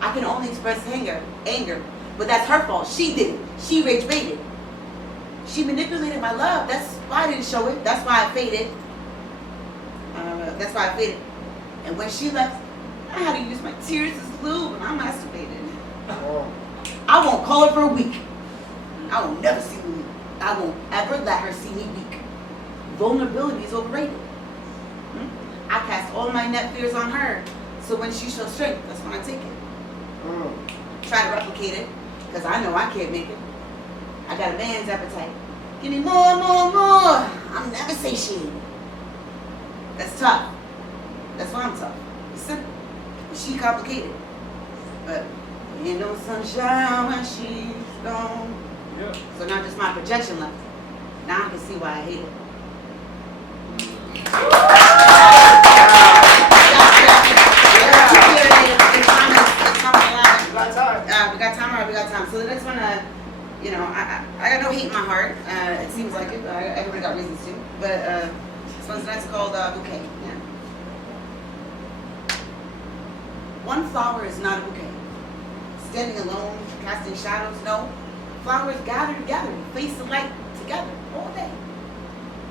I can only express anger, but that's her fault. She did it. She rage baited. She manipulated my love. That's why I didn't show it. That's why I faded. And when she left, I had to use my tears as lube and I masturbated. I won't call her for a week. I will never see me weak. I won't ever let her see me weak. Vulnerability is overrated. I cast all my net fears on her. So when she shows strength, that's when I take it. Try to replicate it, because I know I can't make it. I got a man's appetite. Give me more. I'm never satiated. That's tough. That's why I'm tough. It's simple. She complicated. But ain't no sunshine when she's gone. Yeah. So now just my projection left. Now I can see why I hate it. We got time. So the next one, I got no hate in my heart. It seems like it, but everybody got reasons to. But this one's nice, called Bouquet. Yeah. One flower is not a bouquet. Standing alone, casting shadows. No, flowers gather together, face the light together all day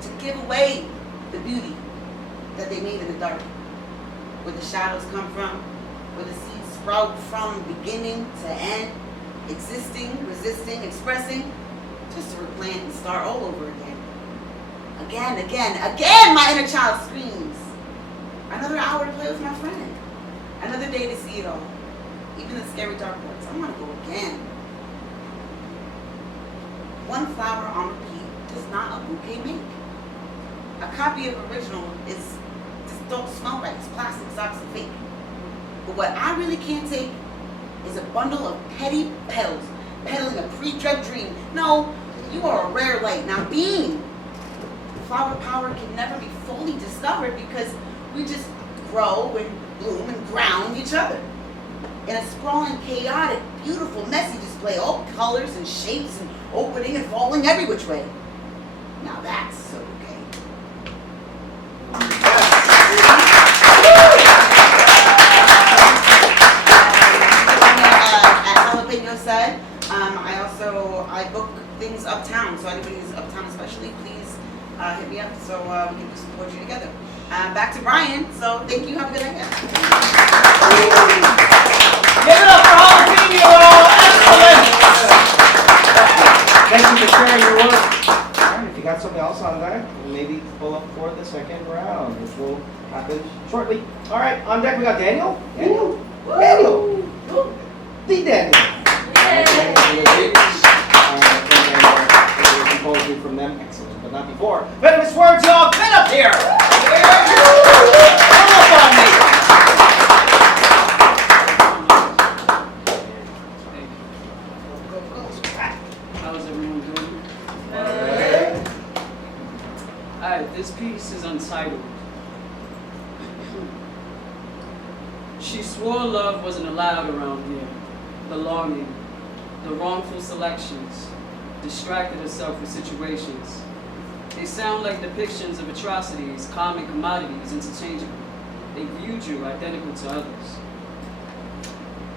to give away the beauty that they made in the dark. Where the shadows come from, where the seeds sprout from beginning to end. Existing, resisting, expressing, just to replant and start all over again. Again, my inner child screams. Another hour to play with my friend. Another day to see it all. Even the scary dark parts. I want to go again. One flower on repeat does not a bouquet make. A copy of original just don't smell right. It's plastic, socks, and fake. But what I really can't take is a bundle of petty petals, peddling a pre-drug dream. No, you are a rare light. Now being, flower power can never be fully discovered because we just grow and bloom and ground each other. In a sprawling, chaotic, beautiful, messy display, all colors and shapes and opening and falling every which way. Now that's so okay. we can do some poetry together. Back to Brian, so thank you, have a good night, guys. Give it up for all the team, you all. Excellent. Thank you for sharing your work. All right, if you got something else on deck, maybe pull up for the second round, which will happen shortly. All right, on deck we got Daniel. Daniel. The Daniel. Composing from them, excellent, but not before. Venomous Words, y'all, get up here! Come up on me! How's everyone doing? Alright, this piece is untitled. She swore love wasn't allowed around here. The longing, the wrongful selections, distracted herself with situations. They sound like depictions of atrocities, common commodities, interchangeable. They viewed you identical to others.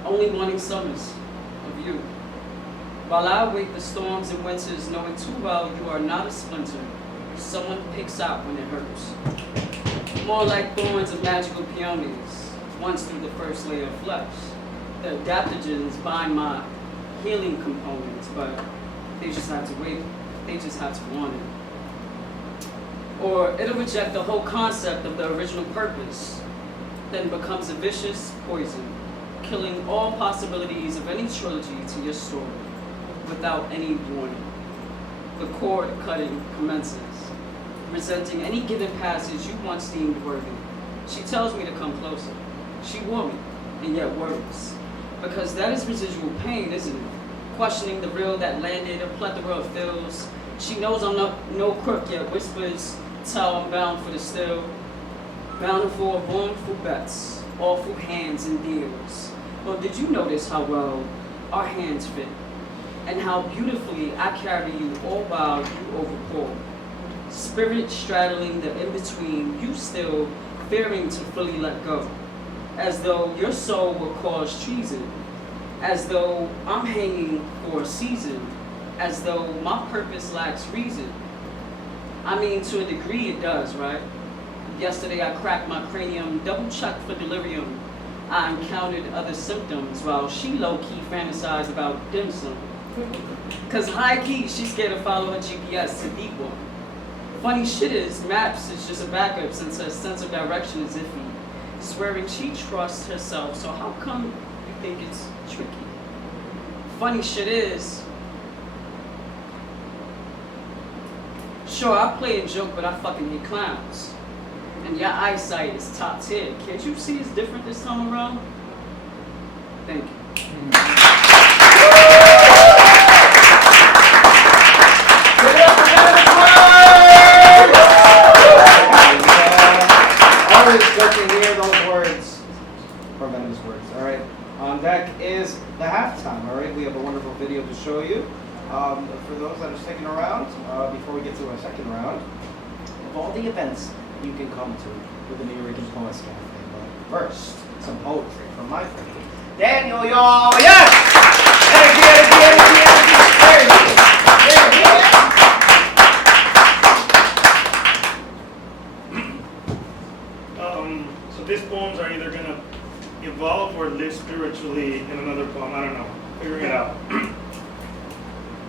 Only wanting summers of you. While I await the storms and winters, knowing too well you are not a splinter. Someone picks out when it hurts. More like thorns of magical peonies, once through the first layer of flesh. The adaptogens bind my healing components, but they just have to wait. They just have to want it. Or it'll reject the whole concept of the original purpose, then becomes a vicious poison, killing all possibilities of any trilogy to your story without any warning. The cord cutting commences, resenting any given passage you once deemed worthy. She tells me to come closer. She wore me, and yet worries. Because that is residual pain, isn't it? Questioning the real that landed, a plethora of feels. She knows I'm no crook, yet whispers tell I'm bound for the still. Bountiful of wrongful bets, awful hands and deals. Well, did you notice how well our hands fit? And how beautifully I carry you all while you overpour. Spirit straddling the in-between, you still fearing to fully let go. As though your soul will cause treason. As though I'm hanging for a season. As though my purpose lacks reason. I mean, to a degree it does, right? Yesterday I cracked my cranium, double-checked for delirium. I encountered other symptoms while she low-key fantasized about dim sum. Cause high-key, she's scared to follow her GPS to deep one. Funny shit is, maps is just a backup since her sense of direction is iffy. Swearing she trusts herself, so how come you think it's tricky? Funny shit is, sure, I play a joke, but I fucking hate clowns. And your eyesight is top tier. Can't you see it's different this time around? Thank you. Always good to hear those words from Venomous Words. All right, on deck is the halftime. All right, we have a wonderful video to show you. For those that are sticking around, before we get to our second round, of all the events you can come to with the Nuyorican Poets Cafe. But first, some poetry from my friend Daniel, y'all. Yes! Energy. So these poems are either going to evolve or live spiritually in another poem. I don't know. Figuring it out.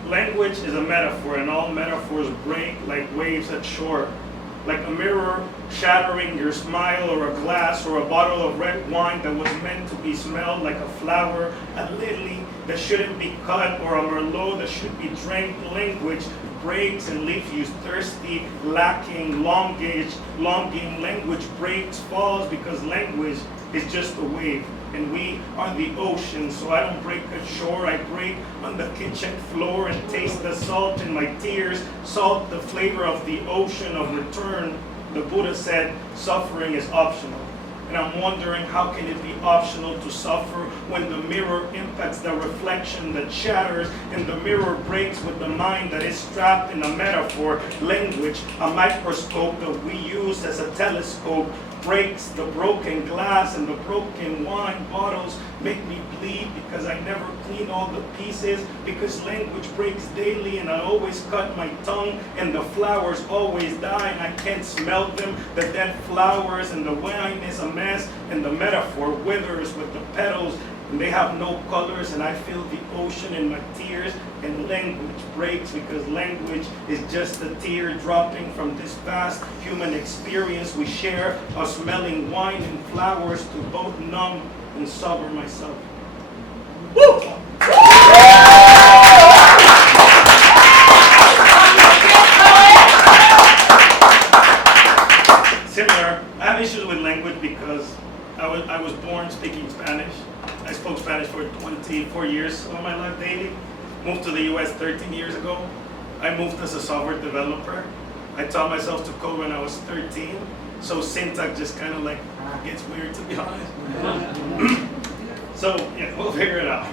Language is a metaphor, and all metaphors break like waves at shore. Like a mirror shattering your smile, or a glass, or a bottle of red wine that was meant to be smelled like a flower, a lily that shouldn't be cut, or a merlot that should be drank. Language breaks and leaves you thirsty, lacking, longing. Language breaks, falls, because language is just a wave. And we are the ocean, so I don't break at shore, I break on the kitchen floor and taste the salt in my tears, salt the flavor of the ocean of return. The Buddha said suffering is optional. And I'm wondering, how can it be optional to suffer when the mirror impacts the reflection that shatters, and the mirror breaks with the mind that is trapped in a metaphor, language, a microscope that we use as a telescope breaks, the broken glass and the broken wine bottles make me bleed because I never clean all the pieces, because language breaks daily and I always cut my tongue and the flowers always die and I can't smell them. The dead flowers and the wine is a mess and the metaphor withers with the petals and they have no colors and I feel the ocean in my tears and language breaks because language is just a tear dropping from this vast human experience we share of smelling wine and flowers to both numb and sober myself. Woo! Similar, I have issues with language because I was born speaking Spanish. I spoke Spanish for 24 years of my life daily. Moved to the US 13 years ago. I moved as a software developer. I taught myself to code when I was 13. So syntax just kind of like gets weird, to be honest. So yeah, we'll figure it out.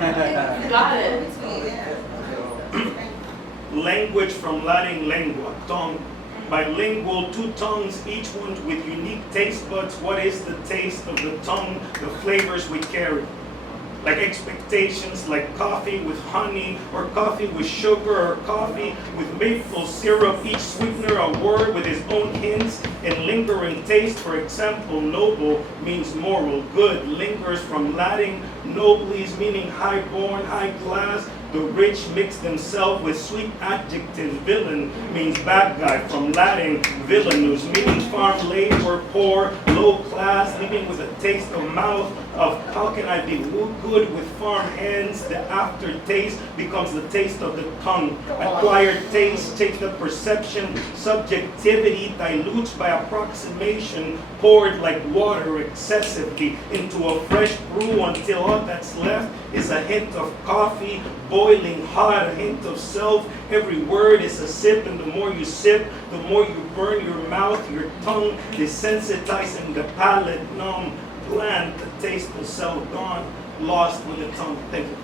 Got it. Language from Latin lingua, tongue. Bilingual, two tongues, each one with unique taste buds. What is the taste of the tongue? The flavors we carry. Like expectations, like coffee with honey, or coffee with sugar, or coffee with maple syrup, each sweetener a word with its own hints and lingering taste. For example, noble means moral, good, lingers from Latin nobles, meaning high-born, high class. The rich mix themselves with sweet adjectives. Villain means bad guy, from Latin villainous, meaning farm labor, poor, low class, living with a taste of mouth of how can I be good with farm hands. The aftertaste becomes the taste of the tongue. Acquired taste takes the perception. Subjectivity dilutes by approximation, poured like water excessively into a fresh brew until all that's left is a hint of coffee, boiling hot, a hint of self. Every word is a sip, and the more you sip, the more you burn your mouth, your tongue, desensitizing the palate, numb, bland, the taste of self gone, lost with the tongue. Thank you.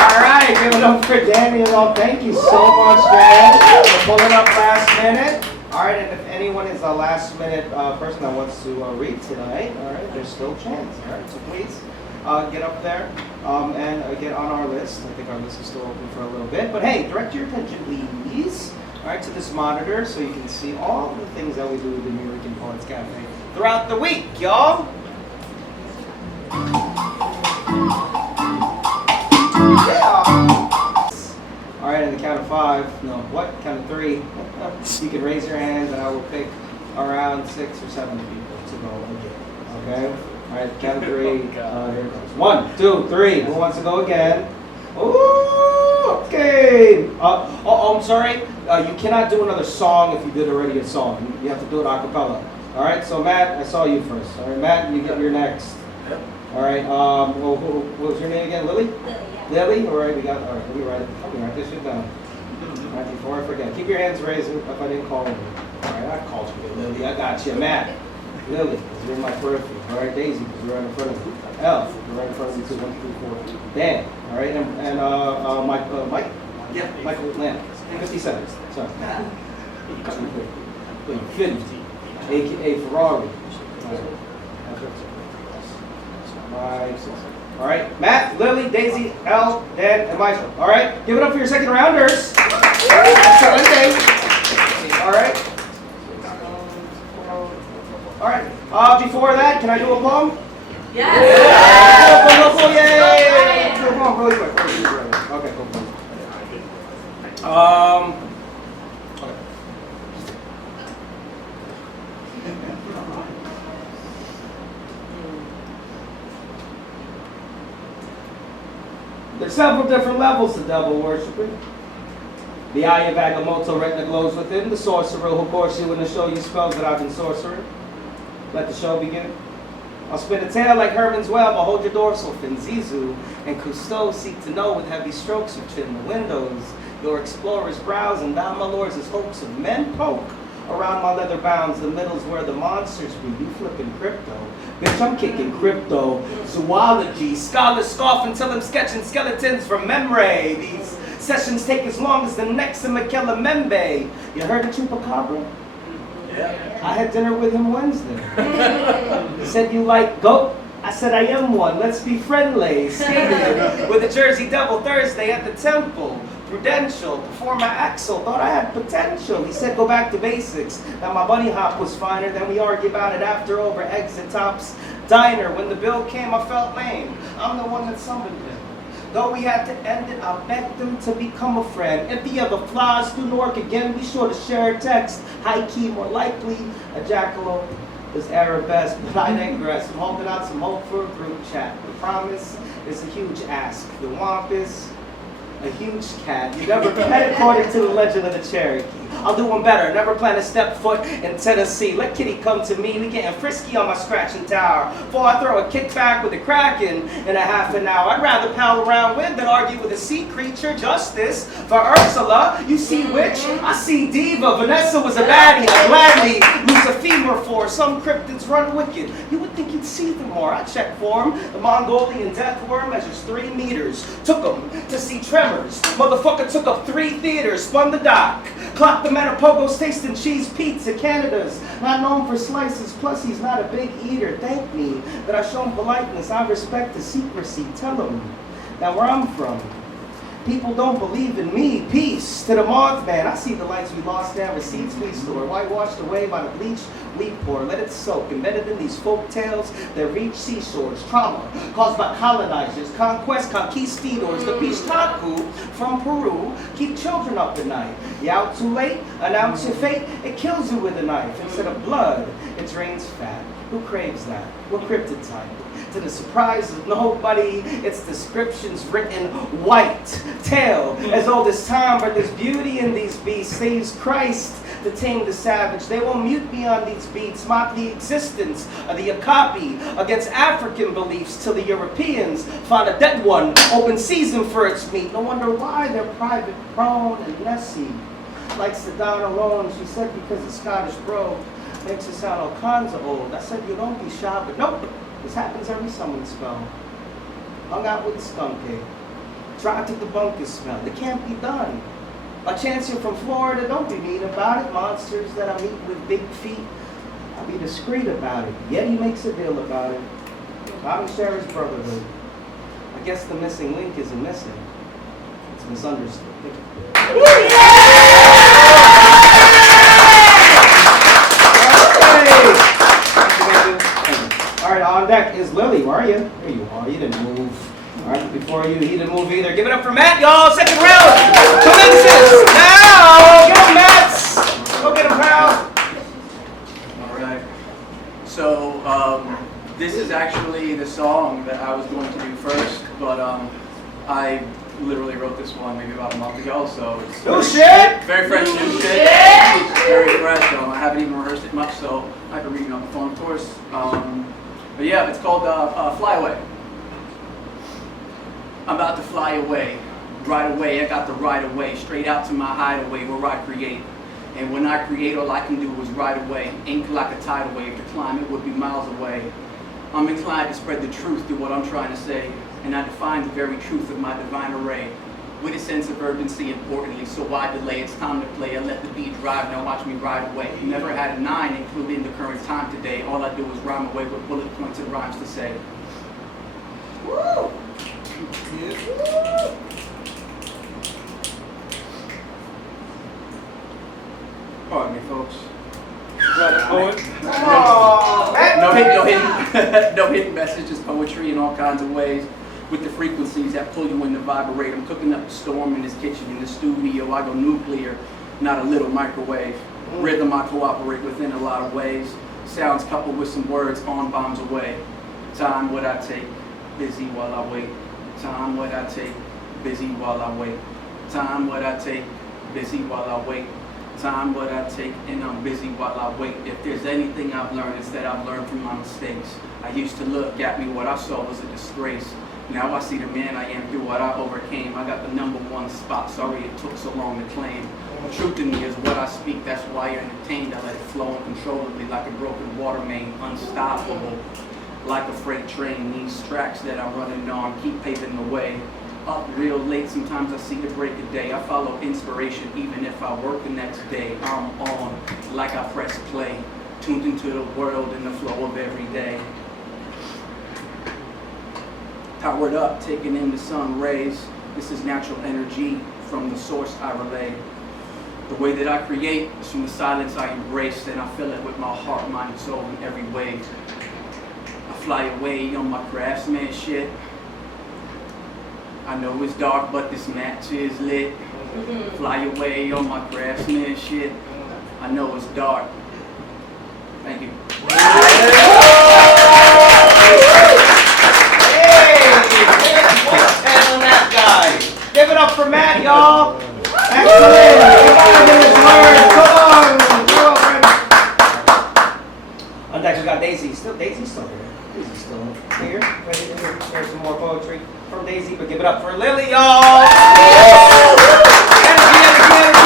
All right, give it up for Daniel. Thank you so much, Dan, for pulling up last minute. All right, and if anyone is a last minute person that wants to read tonight, all right, there's still a chance. All right, so please get up there and get on our list. I think our list is still open for a little bit. But hey, direct your attention, please, all right, to this monitor so you can see all the things that we do with the Nuyorican Poets Cafe throughout the week, y'all. Yeah. All right, in the count of five, no, what? Count of three. You can raise your hands and I will pick around 6 or 7 people to go again. Okay? All right, count of three. Here it goes. 1, 2, 3. Who wants to go again? Ooh, okay. I'm sorry. You cannot do another song if you did already a song. You have to do it a cappella. All right, so Matt, I saw you first. All right, Matt, you're next. Yep. All right, what was your name again? Lily? Lily? All right, all right, let me write this shit down. All right, before I forget. Keep your hands raised if I didn't call you. All right, I called you Lily. I got you. Matt. Lily, because you're in my periphery. All right, Daisy, because you're right in front of me. Elle, you're right in front of me too. 1, 2, 3, 4. Dan, all right, and Mike? Yeah. Michael Lamb. 50 seconds. Sorry. 50. AKA Ferrari. All right, Matt, Lily, Daisy, Elle, Dan, and Michael. All right, give it up for your second rounders. Excellent day. All right. All right. Before that, can I do a poem? Yes. Yay! Do a poem really quick. Okay, cool. Okay. There's several different levels to devil worshiping. The eye of Agamotto retina glows within. The sorcerer who courts you in the show you spells that I've been sorcering. Let the show begin. I'll spin a tail like Herman's web. I'll hold your dorsal fin. Zizu and Cousteau seek to know with heavy strokes of chin. The windows your explorers browse, and thou, my lords, as hopes of men poke Around my leather bounds, the middle's where the monsters be. You flipping crypto. Bitch, I'm kicking crypto. Zoology. Scholars scoff until I'm sketching skeletons from memory. These sessions take as long as the next in Michaela Membe. You heard of Chupacabra? Yeah. I had dinner with him Wednesday. He said, you like goat? I said, I am one. Let's be friendly. Skated with a Jersey Devil Thursday at the temple. Prudential, before my axle, thought I had potential. He said, go back to basics. That my bunny hop was finer. Then we argue about it after over exit tops diner. When the bill came, I felt lame. I'm the one that summoned him. Though we had to end it, I begged him to become a friend. If he ever flies through Newark again, be sure to share a text. High key, more likely, a jackalope is arabesque, but I digress. I'm holding out some hope for a group chat. The promise is a huge ask. The womp is a huge cat. You never met according to the legend of the Cherokee. I'll do one better. Never plan to step foot in Tennessee. Let Kitty come to me. We getting frisky on my scratching tower. Before I throw a kickback with a kraken in a half an hour. I'd rather pal around with than argue with a sea creature. Justice for Ursula. You see witch? I see diva. Vanessa was a baddie. I gladly lose a femur for. Some cryptids run wicked. You would think you'd see them more. I checked for them. The Mongolian death worm measures 3 meters. Took them to see Tremors. Motherfucker took up 3 theaters. Spun the dock. Clocked the Manapogos tasting cheese pizza. Canada's not known for slices. Plus he's not a big eater. Thank me that I show him politeness. I respect his secrecy. Tell him that where I'm from, people don't believe in me. Peace to the Mothman. I see the lights we lost down receipts we store. Whitewashed away by the bleach we pour. Let it soak. Embedded in these folk tales that reach seashores. Trauma caused by colonizers. Conquest, conquistadors. The Pistaku from Peru keep children up at night. You out too late? Announce your fate. It kills you with a knife. Instead of blood, it drains fat. Who craves that? What cryptid type? To the surprise of nobody, its descriptions written white. Tale as old as time, but there's beauty in these beasts. Saves Christ to tame the savage. They won't mute me on these beats. Mock the existence of the Okapi against African beliefs till the Europeans find a dead one. Open season for its meat. No wonder why they're private, prone, and messy. Like Sedona alone, she said because the Scottish brogue makes it sound all kinds of old. I said you don't be shy, but nope. This happens every summer spell. Hung out with the skunk egg. Tried to debunk his smell. It can't be done. By chance you're from Florida, don't be mean about it. Monsters that I meet with big feet, I'll be discreet about it. Yeti makes a deal about it. Bobby shares brotherhood. I guess the missing link isn't missing. It's misunderstood. All right, on deck is Lily. Where are you? There you are. You didn't move. All right, before you, he didn't move either. Give it up for Matt, y'all. Second round. Commences now. Get him, Matt. Go get him, pal. All right. So this is actually the song that I was going to do first, but I literally wrote this one maybe about a month ago, so it's very fresh new shit. Very fresh. I haven't even rehearsed it much, so I can read it on the phone, of course. But yeah, it's called Fly Away. I'm about to fly away. Right away, I got the right away. Straight out to my hideaway where I create. And when I create, all I can do is ride away. Ink like a tidal wave. The climate would be miles away. I'm inclined to spread the truth through what I'm trying to say. And I define the very truth of my divine array. With a sense of urgency, importantly, so why delay? It's time to play. I let the beat drive, now watch me ride away. Never had a 9 included in the current time today. All I do is rhyme away with bullet points and rhymes to say. Woo! Yeah. Pardon me, folks. No hidden messages, poetry in all kinds of ways. With the frequencies that pull you in to vibrate. I'm cooking up a storm in this kitchen, in the studio. I go nuclear, not a little microwave. Rhythm I cooperate within a lot of ways. Sounds coupled with some words, on bombs away. Time what I take, busy while I wait. Time what I take, busy while I wait. Time what I take, busy while I wait. Time what I take, and I'm busy while I wait. If there's anything I've learned, it's that I've learned from my mistakes. I used to look at me, what I saw was a disgrace. Now I see the man I am through what I overcame. I got the #1 spot, sorry it took so long to claim. Truth in me is what I speak, that's why you're entertained. I let it flow uncontrollably like a broken water main, unstoppable. Like a freight train, these tracks that I'm running on keep paving the way. Up real late, sometimes I see the break of day. I follow inspiration even if I work the next day. I'm on like I press play, tuned into the world and the flow of every day. Powered up, taking in the sun rays. This is natural energy from the source I relay. The way that I create is from the silence I embrace, and I fill it with my heart, mind, and soul in every way. I fly away on my craftsmanship. I know it's dark, but this match is lit. Fly away on my craftsmanship. I know it's dark. Thank you. And that guy. Give it up for Matt, y'all. Excellent. Venomous Words. Come on. On deck, we got Daisy. Daisy's still here. Daisy's still here. Ready to hear some more poetry from Daisy, but give it up for Lily, y'all.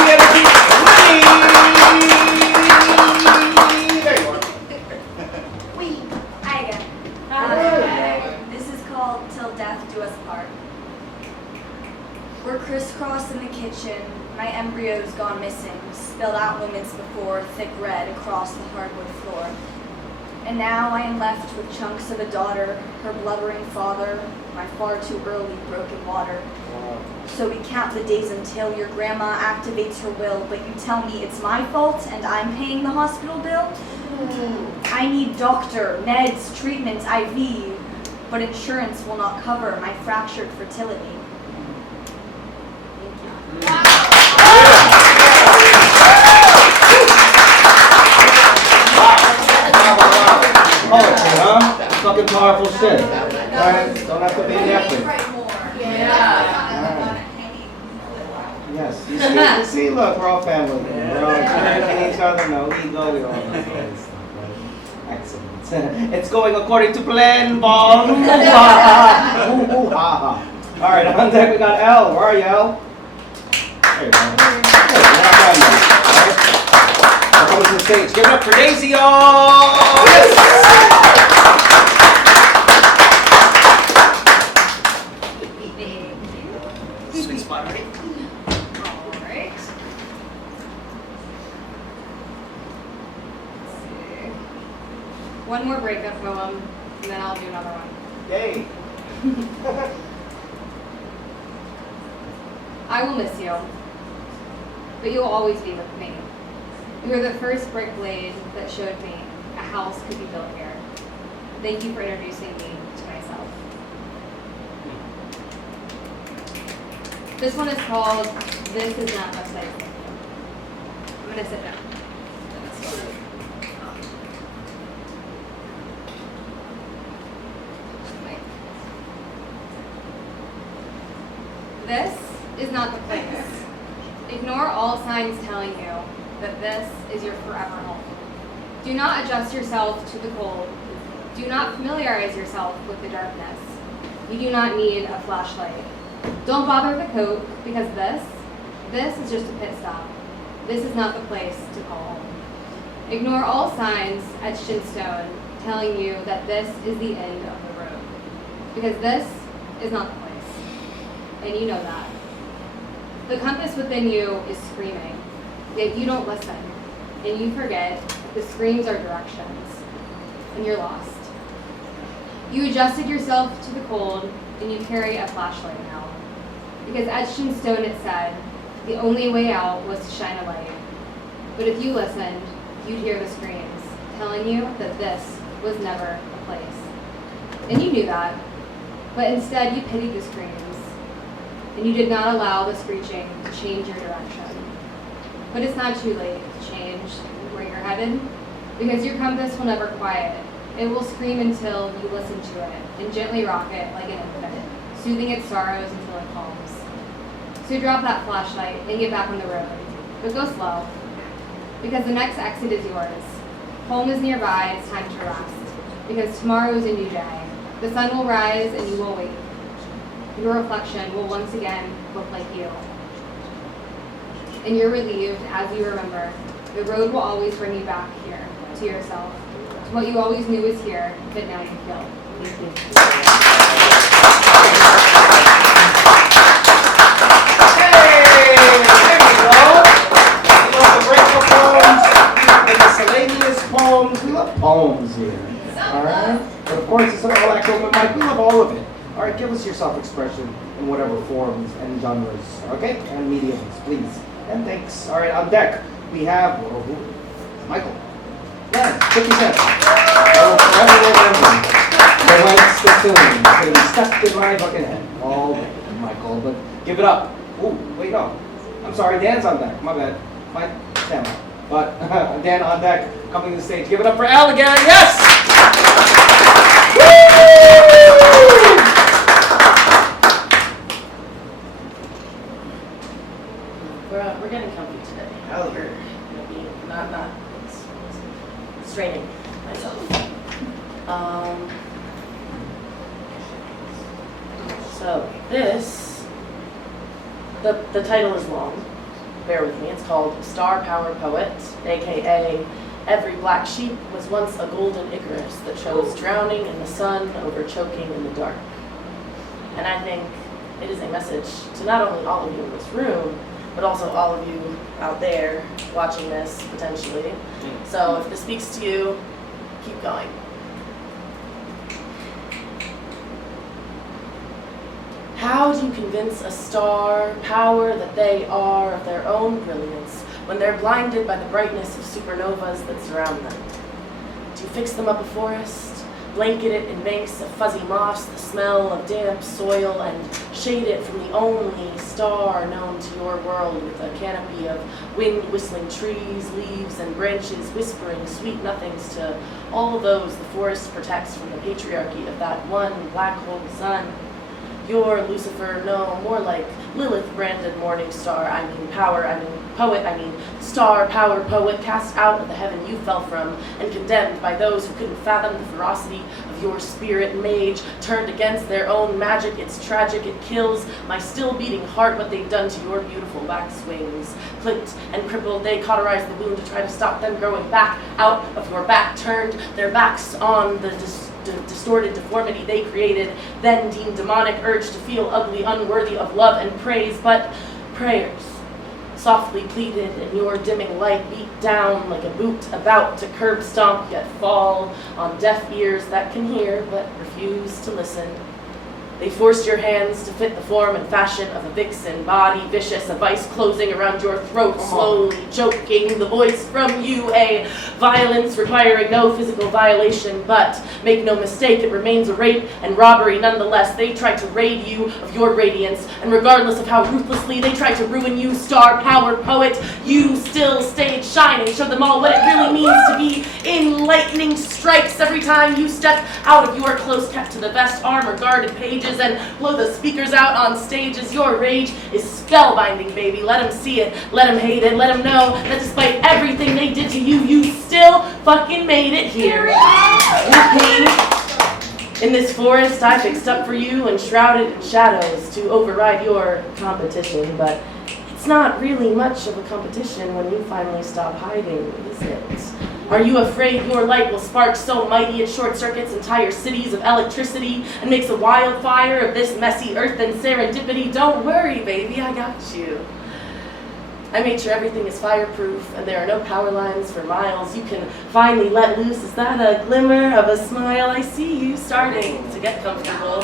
Energy. Lily. There you are. Hi again. This is called Till Death Do Us Part. We're crisscrossed in the kitchen, my embryo's gone missing, spilled out moments before, thick red across the hardwood floor. And now I am left with chunks of a daughter, her blubbering father, my far too early broken water. So we count the days until your grandma activates her will, but you tell me it's my fault and I'm paying the hospital bill? I need doctor, meds, treatment, IV, but insurance will not cover my fractured fertility. Poetry, huh? Fucking powerful shit. Alright, don't have to be the epic. Yes, you see, look, we're all family. We're all encouraging each other, no ego, we all know. Excellent. It's going according to plan, Bong. Alright, on deck we got Elle. Where are you, Elle? There you go. Welcome to the stage. Give it up for Daisy, y'all! Yes! Sweet spot, right? Alright. Let's see. One more breakup poem, and then I'll do another one. Yay! I will miss you, but you will always be with me. You were the first brick blade that showed me a house could be built here. Thank you for introducing me to myself. This one is called This Is Not Just Like You. I'm going to sit down. This is not the place. Ignore all signs telling you that this is your forever home. Do not adjust yourself to the cold. Do not familiarize yourself with the darkness. You do not need a flashlight. Don't bother with a coat, because this is just a pit stop. This is not the place to call home. Ignore all signs etched in stone telling you that this is the end of the road, because this is not the place. And you know that. The compass within you is screaming, yet you don't listen, and you forget that the screams are directions, and you're lost. You adjusted yourself to the cold, and you carry a flashlight now, because etched in stone it said, the only way out was to shine a light. But if you listened, you'd hear the screams, telling you that this was never a place. And you knew that, but instead you pitied the screams, and you did not allow the screeching to change your direction. But it's not too late to change where you're headed, because your compass will never quiet. It will scream until you listen to it, and gently rock it like an infant, soothing its sorrows until it calms. So drop that flashlight and get back on the road, but go slow, because the next exit is yours. Home is nearby, it's time to rest, because tomorrow is a new day. The sun will rise and you will wake. your reflection will once again look like you. And you're relieved as you remember, the road will always bring you back here, to yourself, to what you always knew was here, but now you feel. Thank you. Miscellaneous poems. We love poems here. Alright? But of course, it's all that open mic. We love all of it. Alright, give us your self-expression in whatever forms and genres. Okay? And mediums, please. And thanks. Alright, on deck, we have Michael. Yeah, 50 cents. I will forever remember the lights, the tune. It's going to be stuck in my fucking head all day, Michael. But give it up. Ooh, wait, no. I'm sorry, Dan's on deck. My bad. My camera. But Dan on deck, coming to the stage. Give it up for Al again. Yes! We're getting comfy today. Hell yeah. Maybe not straining myself. So this, the title is long. Bear with me. It's called Star Power Poet, aka Every Black Sheep was once a golden Icarus that chose drowning in the sun over choking in the dark. And I think it is a message to not only all of you in this room, but also all of you out there watching this potentially. So if this speaks to you, keep going. How do you convince a star power that they are of their own brilliance when they're blinded by the brightness of supernovas that surround them? Do you fix them up a forest, blanket it in banks of fuzzy moss, the smell of damp soil, and shade it from the only star known to your world with a canopy of wind-whistling trees, leaves, and branches whispering sweet nothings to all those the forest protects from the patriarchy of that one black hole sun? You're Lucifer, no, more like Lilith-branded morning star. I mean power, I mean poet, I mean star, power, poet, cast out of the heaven you fell from, and condemned by those who couldn't fathom the ferocity of your spirit mage, turned against their own magic. It's tragic, it kills my still-beating heart what they've done to your beautiful wax wings. Clipped and crippled, they cauterize the wound to try to stop them growing back out of your back, turned their backs on the distorted deformity they created, then deemed demonic urge to feel ugly, unworthy of love and praise. But prayers, softly pleaded, and your dimming light beat down like a boot about to curb stomp, yet fall on deaf ears that can hear but refuse to listen. They forced your hands to fit the form and fashion of a vixen, body vicious, a vice closing around your throat, slowly choking the voice from you, a violence requiring no physical violation, but make no mistake, it remains a rape and robbery nonetheless. They tried to raid you of your radiance, and regardless of how ruthlessly they tried to ruin you, star-powered poet, you still stayed shining, showed them all what it really means to be enlightening strikes every time you step out of your close-kept to the vest, armor-guarded pages, and blow the speakers out on stages. Your rage is spellbinding, baby. Let them see it, let them hate it, let them know that despite everything they did to you, you still fucking made it here. In this forest I fixed up for you and shrouded in shadows to override your competition, but it's not really much of a competition when you finally stop hiding, is it? Are you afraid your light will spark so mighty it short circuits entire cities of electricity and makes a wildfire of this messy earth and serendipity? Don't worry, baby, I got you. I made sure everything is fireproof and there are no power lines for miles. You can finally let loose. Is that a glimmer of a smile? I see you starting to get comfortable.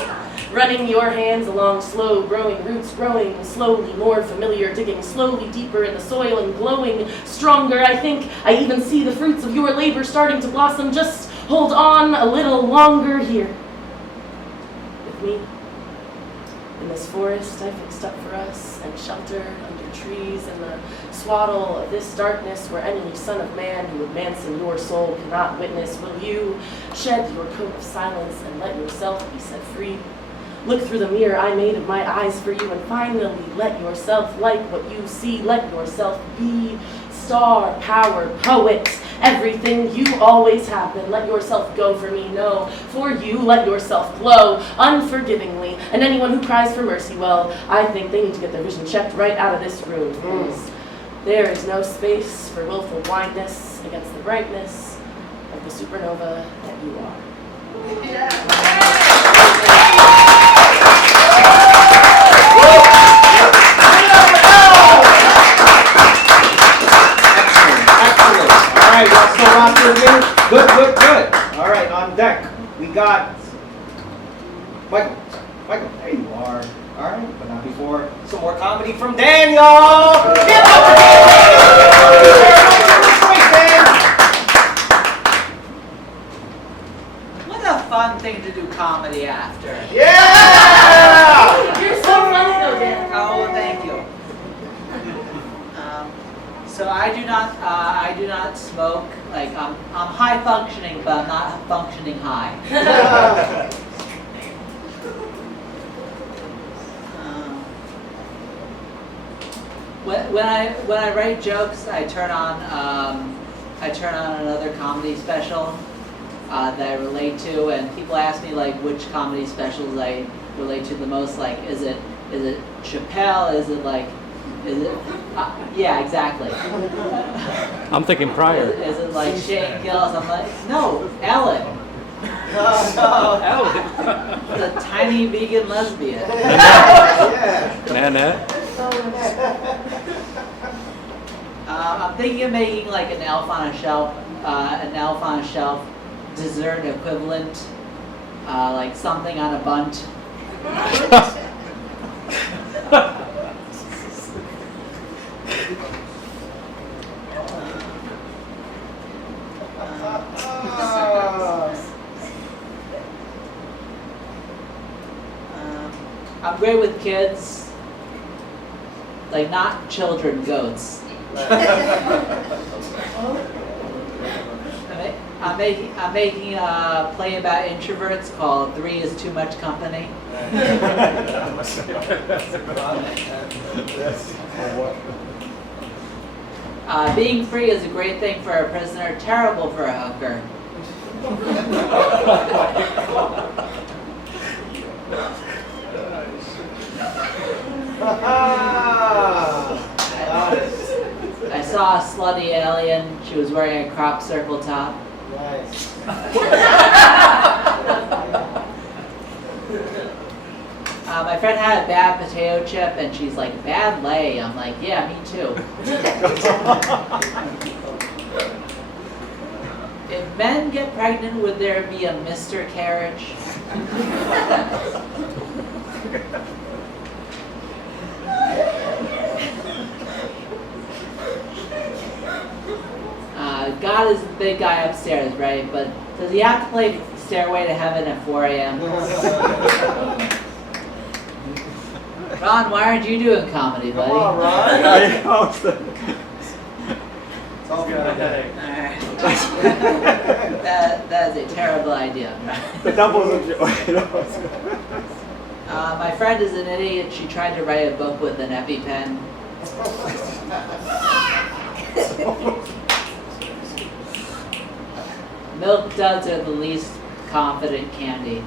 Running your hands along slow growing roots, growing slowly more familiar, digging slowly deeper in the soil and glowing stronger. I think I even see the fruits of your labor starting to blossom. Just hold on a little longer here with me. In this forest I fixed up for us and shelter under trees in the swaddle of this darkness where any son of man who would manson your soul cannot witness. Will you shed your coat of silence and let yourself be set free? Look through the mirror I made of my eyes for you and finally let yourself like what you see. Let yourself be star, power, poet, everything you always have been. Let yourself go for me, no. For you, let yourself glow unforgivingly. And anyone who cries for mercy, well, I think they need to get their vision checked right out of this room. Because there is no space for willful blindness against the brightness of the supernova that you are. Alright, y'all still rocking again? Good. Alright, on deck, we got Michael, there you are. Alright, but not before some more comedy from Daniel! Give it up for Daniel! What a fun thing to do comedy after. Yeah! You're so funny though, Dan. Oh, thank you. So I do not smoke. Like I'm high functioning, but I'm not functioning high. When I write jokes, I turn on another comedy special that I relate to, and people ask me like which comedy specials I relate to the most. Like, is it Chappelle? Is it yeah, exactly. I'm thinking Pryor. Is it like Shane Gillis? I'm like, no, Alec. Alec. The tiny vegan lesbian. Nanette. I'm thinking of making like an elf on a shelf dessert equivalent, like something on a bunt. I'm great with kids, like not children, goats. I'm making a play about introverts called 3 is Too Much Company. Being free is a great thing for a prisoner, terrible for a hooker. I saw a slutty alien. She was wearing a crop circle top. Nice. My friend had a bad potato chip, and she's like, bad lay. I'm like, yeah, me too. If men get pregnant, would there be a Mr. Carriage? God is the big guy upstairs, right? But does he have to play Stairway to Heaven at 4 a.m.? Ron, why aren't you doing comedy, buddy? Come on, Ron. It's all good. That is a terrible idea. But that wasn't My friend is an idiot. She tried to write a book with an EpiPen. Milk duds are the least confident candy.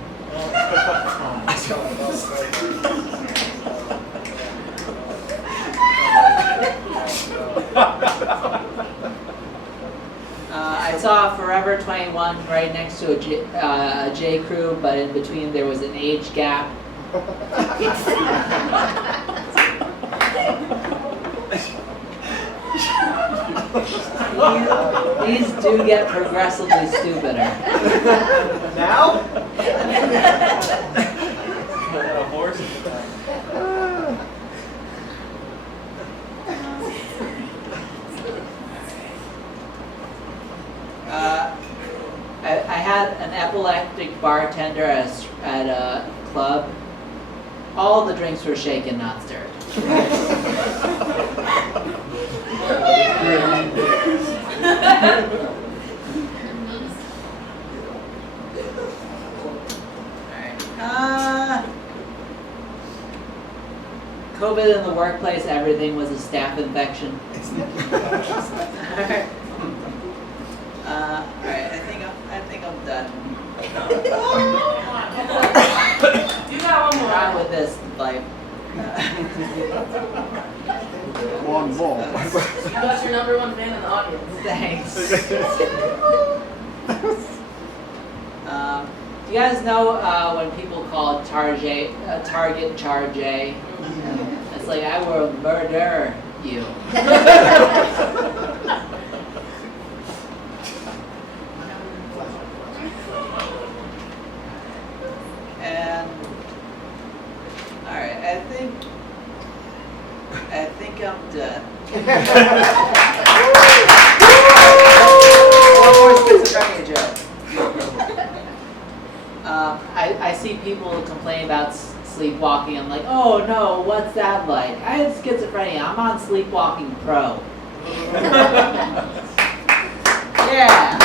I saw Forever 21 right next to a J. Crew, but in between there was an age gap. These do get progressively stupider. Now? a horse? I had an epileptic bartender at a club. All the drinks were shaken, not stirred. COVID in the workplace, everything was a staph infection. Alright. Alright, I think I'm done. You got one more. Not with this life. One more. You got your #1 fan in the audience. Thanks. Do you guys know when people call Target Charge? It's like, I will murder you. And alright, I think I'm done. One more schizophrenia joke. I see people complain about sleepwalking. I'm like, oh no, what's that like? I have schizophrenia. I'm on Sleepwalking Pro. Yeah.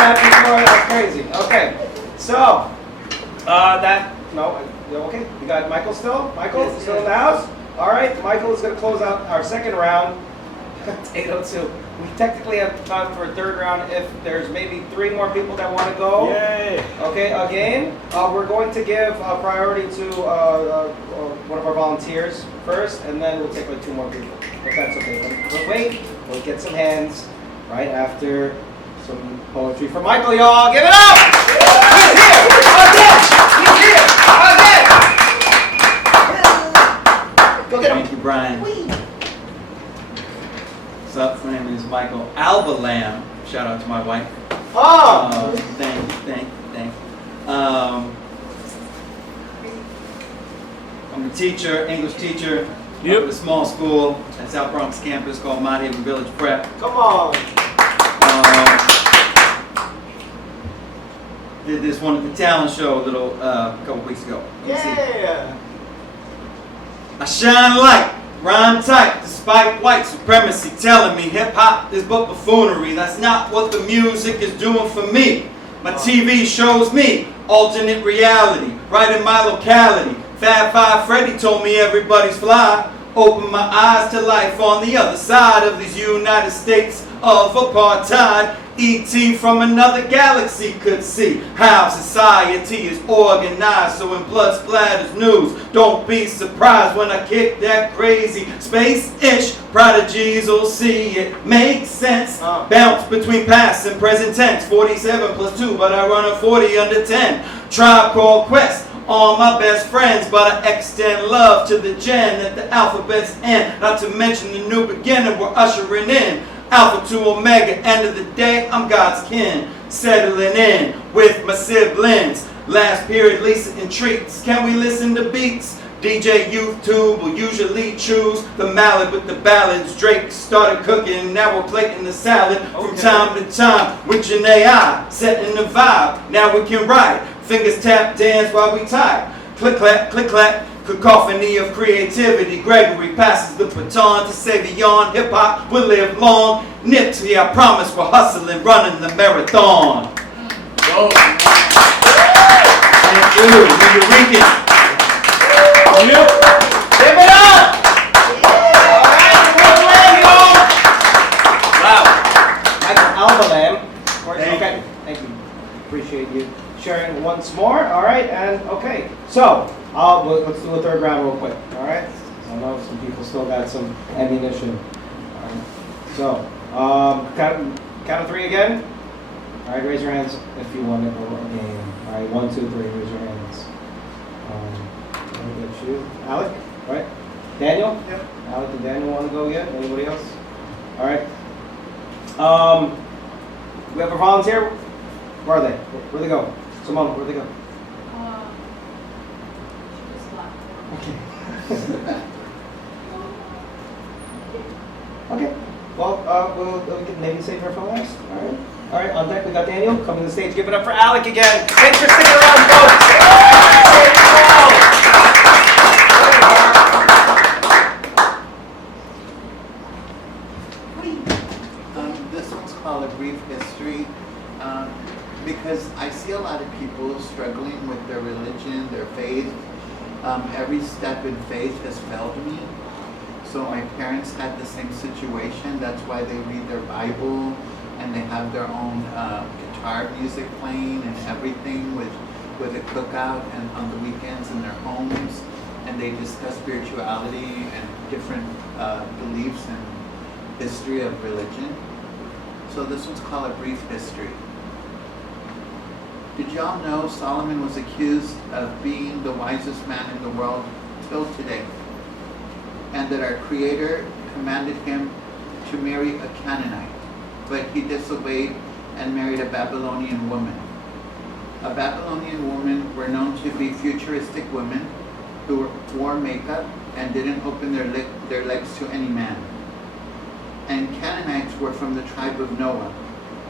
Let's end on that. That's crazy. Okay, so okay. We got Michael still. Michael still in the house. All right, Michael is going to close out our second round. Potato soup. We technically have time for a third round if there's maybe 3 more people that want to go. Yay! Okay, again, we're going to give priority to one of our volunteers first, and then we'll take like 2 more people, if that's okay. But wait, we'll get some hands right after some poetry for Michael, y'all. Give it up! He's here! Again! He's here! Again! Go get him! Thank you, Brian. What's up? My name is Michael Alba Lamb. Shout out to my wife. Oh! Thank you. I'm a teacher, English teacher. Yep. At a small school at South Bronx campus called Mount Haven Village Prep. Come on! Did this one at the talent show a couple weeks ago. Yeah! I shine light, rhyme tight, despite white supremacy telling me hip-hop is but buffoonery. That's not what the music is doing for me. My TV shows me alternate reality, right in my locality. Fab Five Freddy told me everybody's fly. Open my eyes to life on the other side of these United States of apartheid. E.T. from another galaxy could see how society is organized. So when blood splatters news, don't be surprised when I kick that crazy space-ish. Prodigies will see it makes sense. Bounce between past and present tense. 47 plus 2, but I run a 40 under 10. Tribe called Quest. All my best friends, but I extend love to the gen at the alphabet's end. Not to mention the new beginning we're ushering in. Alpha to Omega, end of the day, I'm God's kin. Settling in with my siblings. Last period, Lisa and treats. Can we listen to beats? DJ YouTube will usually choose the mallet with the ballads. Drake started cooking, now we're plating the salad. From time to time, with Janae I, setting the vibe. Now we can write, fingers tap, dance while we type. Click clack, cacophony of creativity. Gregory passes the baton to Savion. Hip hop will live long. Nipsey, I promise we're hustling, running the marathon. Whoa. Thank you, Nuyorican. Yep. Give it up! Wow. Michael Alba Lamb. Okay. Thank you. Appreciate you sharing once more. All right, and okay. So, let's do a third round real quick. All right. I know some people still got some ammunition. All right. So, count of 3 again. All right, raise your hands if you want to go again. All right, 1, 2, 3. Raise your hands. Let me get you, Alec. Right. Daniel. Yep. Alec and Daniel want to go again. Anybody else? All right. We have a volunteer. Where are they? Where'd they go? Simone, where'd they go? She just left. Okay. Well, we can maybe save her for last. All right. All right. On deck, we got Daniel coming to the stage. Give it up for Alec again. Thanks for sticking around, folks. This one's called A Brief History, because I see a lot of people struggling with their religion religion, their faith. Every step in faith has failed me. So my parents had the same situation. That's why they read their Bible and they have their own guitar music playing and everything with a cookout and on the weekends in their homes. And they discuss spirituality and different beliefs and history of religion. So this one's called A Brief History. Did y'all know Solomon was accused of being the wisest man in the world till today? And that our Creator commanded him to marry a Canaanite, but he disobeyed and married a Babylonian woman. A Babylonian women were known to be futuristic women who wore makeup and didn't open their legs to any man. And Canaanites were from the tribe of Noah,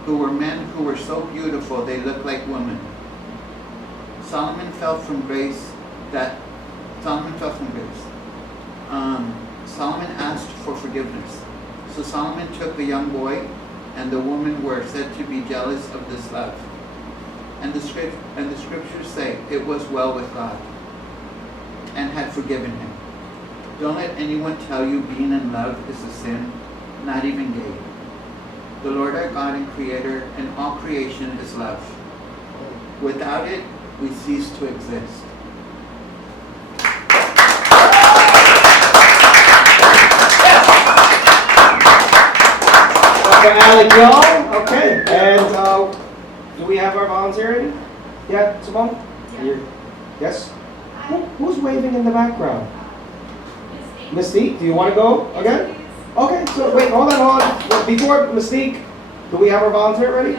who were men who were so beautiful they looked like women. Solomon fell from grace. Solomon asked for forgiveness. So Solomon took the young boy, and the women were said to be jealous of this love. And the scriptures say it was well with God, and had forgiven him. Don't let anyone tell you being in love is a sin, not even gay. The Lord our God and Creator and all creation is love. Without it, we cease to exist. Dr. Alec, y'all? Okay. And do we have our volunteer ready? Yeah, Simone? Yeah. Yes? Who's waving in the background? Mystique, do you want to go again? Okay, so wait, hold on. Before Mystique, do we have our volunteer ready?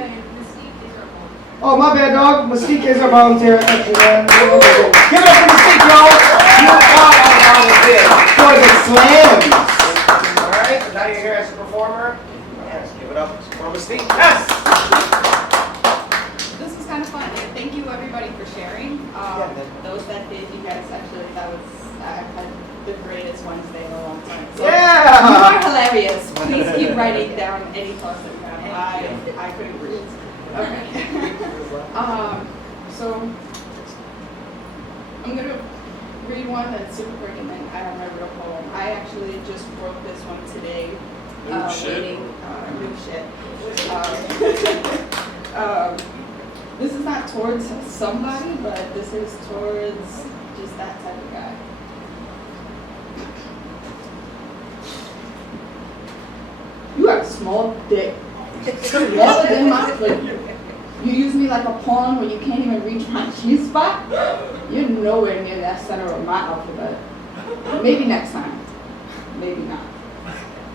Oh, my bad, dog. Mystique is our volunteer. Give it up for Mystique, y'all. You are our volunteer for the slams. All right, so now you're here as a performer. Yes, give it up for Mystique. Yes! This was kind of fun. And thank you, everybody, for sharing. Those that did, you guys actually, I had the greatest Wednesday in a long time. So yeah! You are hilarious. Please keep writing down any thoughts that you have. I couldn't breathe. Okay. So I'm going to read one that's super pretty, and then I remembered a poem. I actually just wrote this one today. New shit. This is not towards somebody, but this is towards just that type of guy. You have a small dick. Smaller than my foot. You use me like a pawn when you can't even reach my G-spot? You're nowhere near that center of my alphabet. Maybe next time. Maybe not.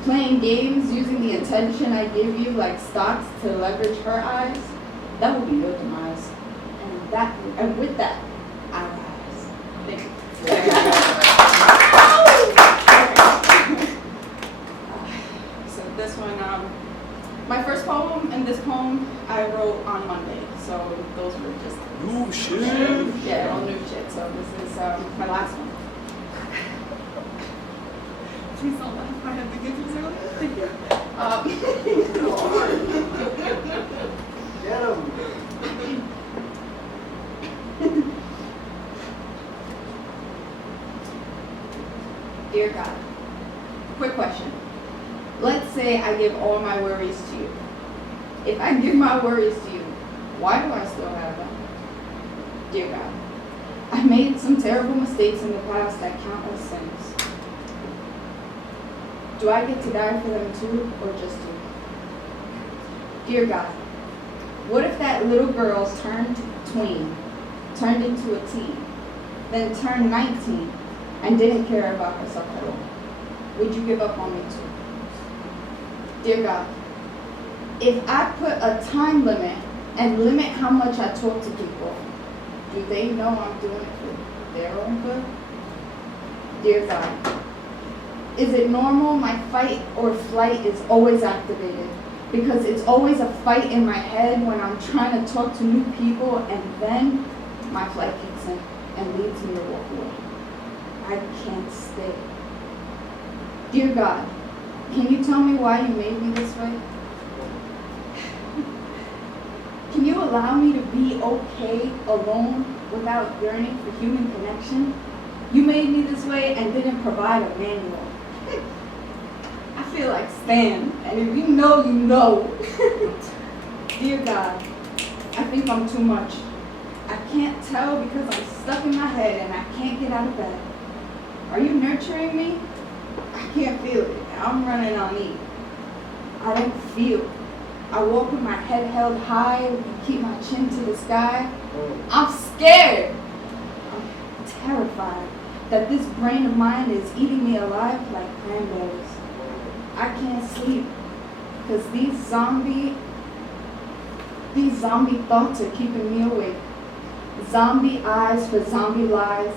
Playing games using the attention I give you like stocks to leverage her eyes, that will be your demise. And with that, I rise. Thank you. So this one, my first poem and this poem I wrote on Monday. So those were just new shit. Yeah, all new shit. So this is my last one. Please don't laugh. I had to get these earlier. Thank you. Get him. Dear God, quick question. Let's say I give all my worries to you. If I give my worries to you, why do I still have them? Dear God, I made some terrible mistakes in the past that count as sins. Do I get to die for them too, or just you? Dear God, what if that little girl turned into a teen, then turned 19, and didn't care about herself at all? Would you give up on me too? Dear God, if I put a time limit and limit how much I talk to people, do they know I'm doing it for their own good? Dear God, is it normal my fight or flight is always activated? Because it's always a fight in my head when I'm trying to talk to new people, and then my flight kicks in and leads me to walk away. I can't stay. Dear God, can you tell me why you made me this way? Can you allow me to be okay alone without yearning for human connection. You made me this way and didn't provide a manual. I feel like Stan, and if you know, you know. Dear God, I think I'm too much. I can't tell because I'm stuck in my head and I can't get out of bed. Are you nurturing me? I can't feel it. I'm running on E. I don't feel. I walk with my head held high and keep my chin to the sky. I'm scared. I'm terrified that this brain of mine is eating me alive like cranberries. I can't sleep because these zombie thoughts are keeping me awake. Zombie eyes for zombie lies.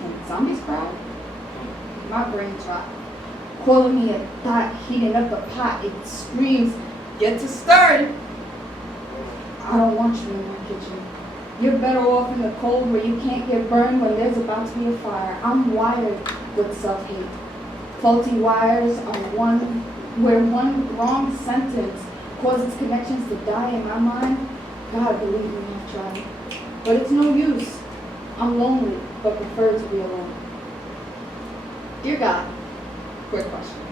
Can zombies cry? My brain dropped. Calling me a thought, heating up the pot. It screams, get to stirring. I don't want you in my kitchen. You're better off in the cold where you can't get burned when there's about to be a fire. I'm wired with self-hate. Faulty wires on where one wrong sentence causes connections to die in my mind. God, believe me, I've tried. But it's no use. I'm lonely, but prefer to be alone. Dear God, quick question.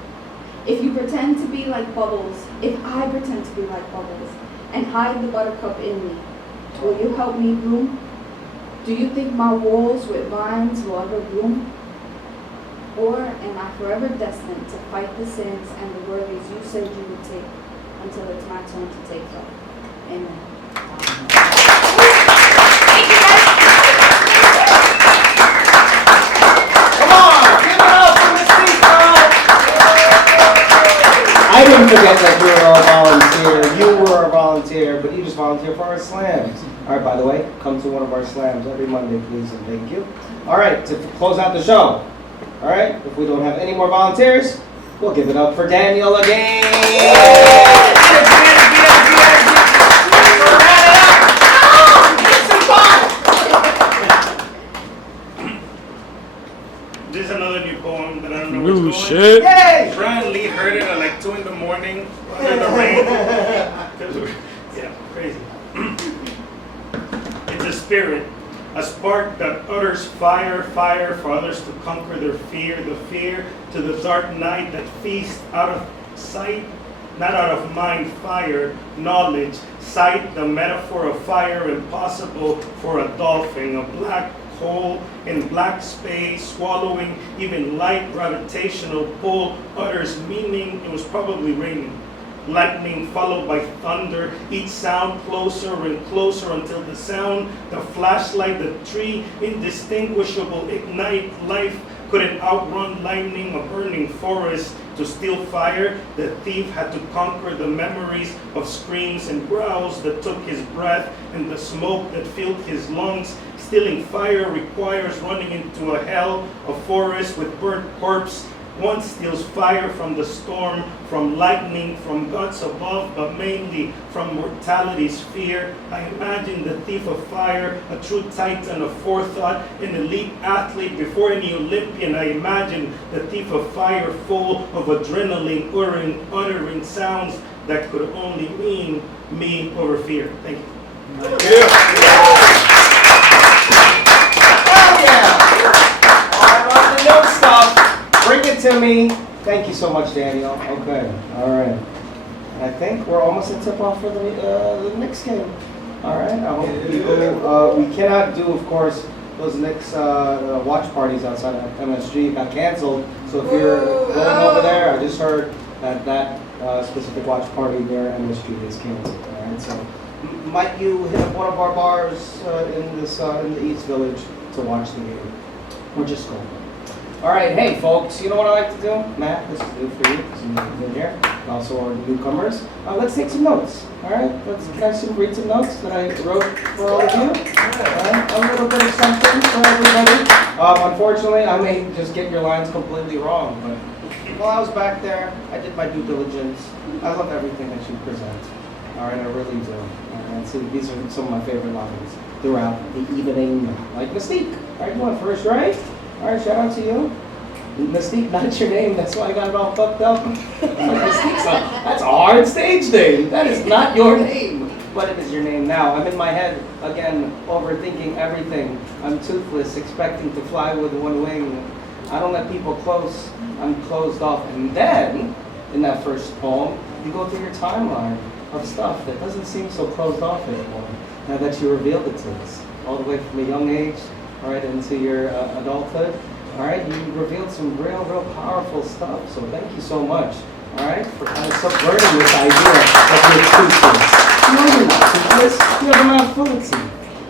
If you pretend to be like bubbles, if I pretend to be like bubbles, and hide the buttercup in me, will you help me bloom? Do you think my walls with vines will ever bloom? Or am I forever destined to fight the sins and the worthies you said you would take until it's my turn to take them? Amen. Come on, give it up for Mystique, girl! I didn't forget that you were a volunteer. You were a volunteer, but you just volunteered for our slams. All right, by the way, come to one of our slams every Monday, please, and thank you. All right, to close out the show. All right, if we don't have any more volunteers, we'll give it up for Daniel again. This is another new poem that I don't know New what's going. shit. Yay! Brian Lee heard it at like 2 in the morning under the rain. Yeah, crazy. It's a spirit, a spark that utters fire, fire for others to conquer their fear, the fear to the dark night that feasts out of sight, not out of mind, fire, knowledge, sight, the metaphor of fire, impossible for a dolphin, a black hole in black space, swallowing even light gravitational pull, utters meaning. It was probably raining. Lightning followed by thunder, each sound closer and closer until the sound, the flashlight, the tree, indistinguishable, ignite life, couldn't outrun lightning, a burning forest. To steal fire, the thief had to conquer the memories of screams and growls that took his breath and the smoke that filled his lungs. Stealing fire requires running into a hell, a forest with burnt corpse. One steals fire from the storm, from lightning, from gods above, but mainly from mortality's fear. I imagine the thief of fire, a true titan of forethought, an elite athlete before any Olympian. I imagine the thief of fire full of adrenaline, uttering sounds that could only mean me over fear. Thank you. Oh yeah! All right, on the note stuff. Bring it to me. Thank you so much, Daniel. Okay, all right. And I think we're almost at tip-off for the Knicks game. All right, I hope people, we cannot do, of course, those Knicks watch parties outside of MSG got canceled. So if you're going over there, I just heard that specific watch party there at MSG is canceled. All right, so might you hit up one of our bars in the East Village to watch the game, or just go. All right, hey folks, you know what I like to do? Matt, this is new for you, because you've been here, and also our newcomers. Let's take some read some notes that I wrote for all of you. All right, a little bit of something for everybody. Unfortunately, I may just get your lines completely wrong, but while I was back there, I did my due diligence. I love everything that you present. All right, I really do. And so these are some of my favorite lines throughout the evening, like Mystique. All right, you went first, right? All right, shout out to you. Mystique, not your name. That's why I got it all fucked up. Mystique's that's a hard stage name. That is not your name. what is your name now? I'm in my head, again, overthinking everything. I'm toothless, expecting to fly with one wing. I don't let people close, I'm closed off. And then, in that first poem, you go through your timeline of stuff that doesn't seem so closed off anymore, now that you revealed it to us. All the way from a young age, all right, into your adulthood. All right, you revealed some real powerful stuff. So thank you so much, all right, for kind of subverting this idea of your toothless. No, you're not toothless. You have a malfluency.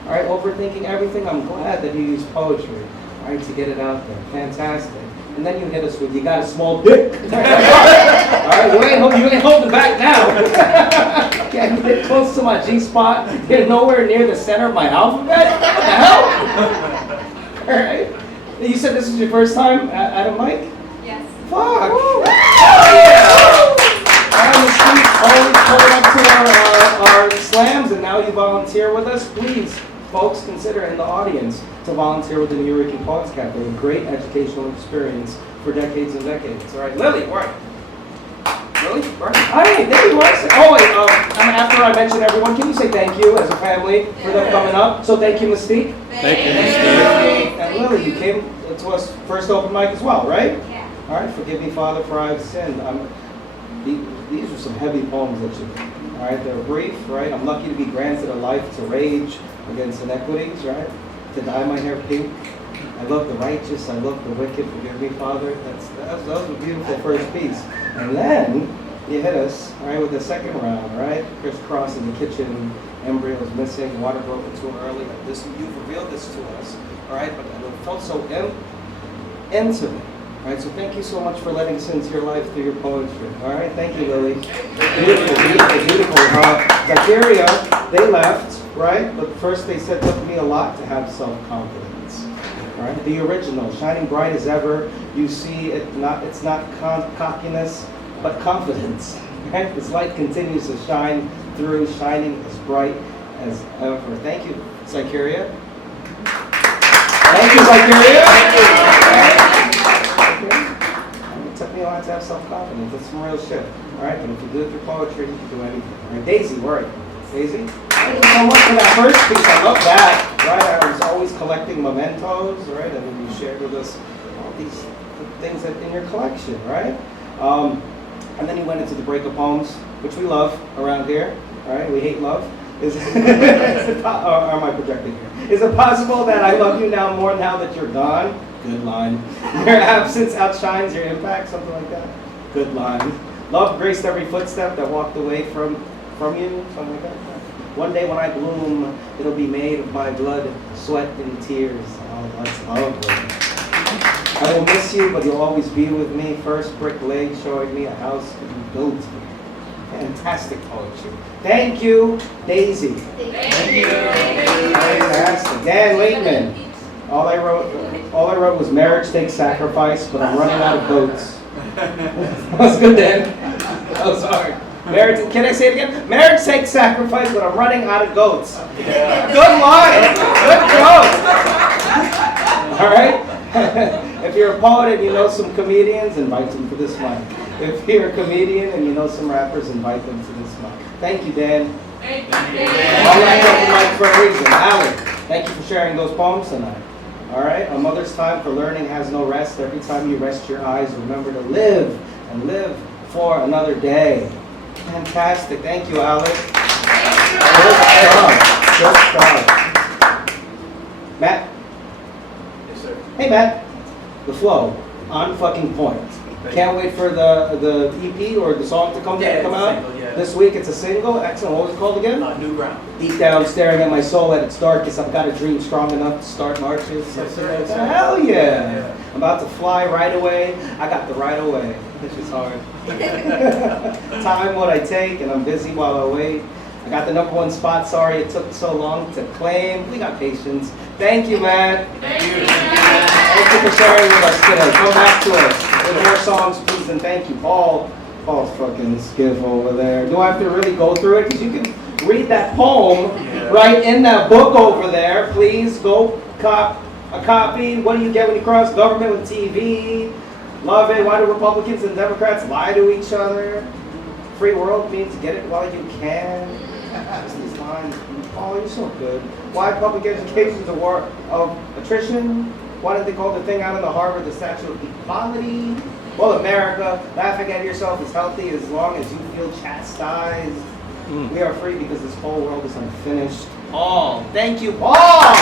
All right, overthinking everything. I'm glad that you use poetry, all right, to get it out there. Fantastic. And then you hit us with, you got a small dick. All right, you ain't holding back now. Can't get close to my G-spot. You're nowhere near the center of my alphabet. What the hell? All right. You said this is your first time at a mic? Yes. Fuck! Hell yeah! On the street, always pulling up to our slams, and now you volunteer with us. Please, folks, consider in the audience to volunteer with the Nuyorican Poets Cafe. A great educational experience for decades and decades. All right, Lily, where? Lily? Where? Hi, there you are. Oh wait, after I mention everyone, can you say thank you as a family for them coming up? So thank you, Mystique. Thank you, Mystique. And Lily, you came to us first open mic as well, right? Yeah. All right, forgive me, Father, for I have sinned. These are some heavy poems that you did. All right, they're brief, right? I'm lucky to be granted a life to rage against inequities, right? To dye my hair pink. I love the righteous, I love the wicked. Forgive me, Father. That was a beautiful first piece. And then you hit us, all right, with the second round, right? Crisscross in the kitchen, embryos missing, water broken too early. You've revealed this to us, all right? But it felt so intimate. All right, so thank you so much for letting us into your life through your poetry. All right, thank you, Lily. Beautiful. Zykerria, they left, right? But first they said it took me a lot to have self-confidence. All right, the original, shining bright as ever. You see, it's not cockiness, but confidence. Right? This light continues to shine through, shining as bright as ever. Thank you, Zykerria. Thank you, Zykerria. It took me a while to have self-confidence. That's some real shit. All right, but if you do it through poetry, you can do anything. All right, Daisy, where are you? Daisy? Thank you so much for that first piece. I love that. Right, I was always collecting mementos, right, and then you shared with us all these things in your collection, right? And then you went into the breakup poems, which we love around here. All right, we hate love. Or am I projecting here? Is it possible that I love you now more now that you're gone? Good line. Your absence outshines your impact, something like that. Good line. Love graced every footstep that walked away from you, something like that. One day when I bloom, it'll be made of my blood, sweat, and tears. Oh, that's lovely. I will miss you, but you'll always be with me. First brick laid, showing me a house to be built. Fantastic poetry. Thank you, Daisy. Thank you. Fantastic. Dan Laitman. All I wrote was marriage takes sacrifice, but I'm running out of goats. That was good, Dan. That was hard. Marriage, can I say it again? Marriage takes sacrifice, but I'm running out of goats. Yeah. Good line. Good joke. All right? If you're a poet and you know some comedians, invite them to this mic. If you're a comedian and you know some rappers, invite them to this mic. Thank you, Dan. Thank you. All right, open mic for a reason. Alec, thank you for sharing those poems tonight. All right, a mother's time for learning has no rest. Every time you rest your eyes, remember to live and live for another day. Fantastic. Thank you, Alec. Good job. Matt? Yes, sir. Hey, Matt. The flow. On fucking point. Can't wait for the EP or the song to come out. Single, yeah. This week it's a single. Excellent. What was it called again? New Ground. Deep down, staring at my soul at its darkest, I've got a dream strong enough to start marches. Yes, sir. Hell yeah. I'm about to fly right away. I got the right away, which is hard. Time what I take, and I'm busy while I wait. I got the #1 spot. Sorry it took so long to claim. We got patience. Thank you, man. Thank you. Thank you for sharing with us today. Come back to us with more songs, please, and thank you, Paul. Paul's fucking Skiff over there. Do I have to really go through it? Because you can read that poem right in that book over there. Please go cop a copy. What do you get when you cross government with TV? Love it. Why do Republicans and Democrats lie to each other? Free world means get it while you can. These mind. Oh, you're so good. Why public education is a war of attrition? Why did they call the thing out in the harbor the statue of equality? Well, America, laughing at yourself is healthy as long as you feel chastised. We are free because this whole world is unfinished. All. Thank you. All!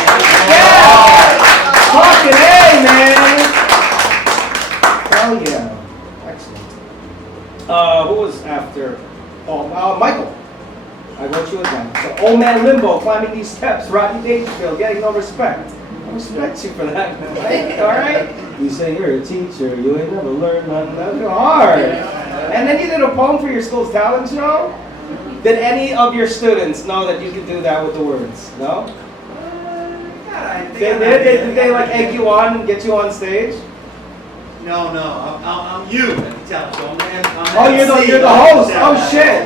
Yeah! Fucking A, man! Hell yeah. Excellent. Who was after? Oh, Michael. I wrote you a down. So, old man Limbo climbing these steps, Rodney Dangerfield, getting no respect. I respect you for that, man. All right? You say you're a teacher, you ain't never learned nothing. That's hard. And then you did a poem for your school's talent show? Did any of your students know that you could do that with the words? No? Did they like egg you on and get you on stage? No, I'm you at the talent show, man. Oh, you're the host. Oh shit.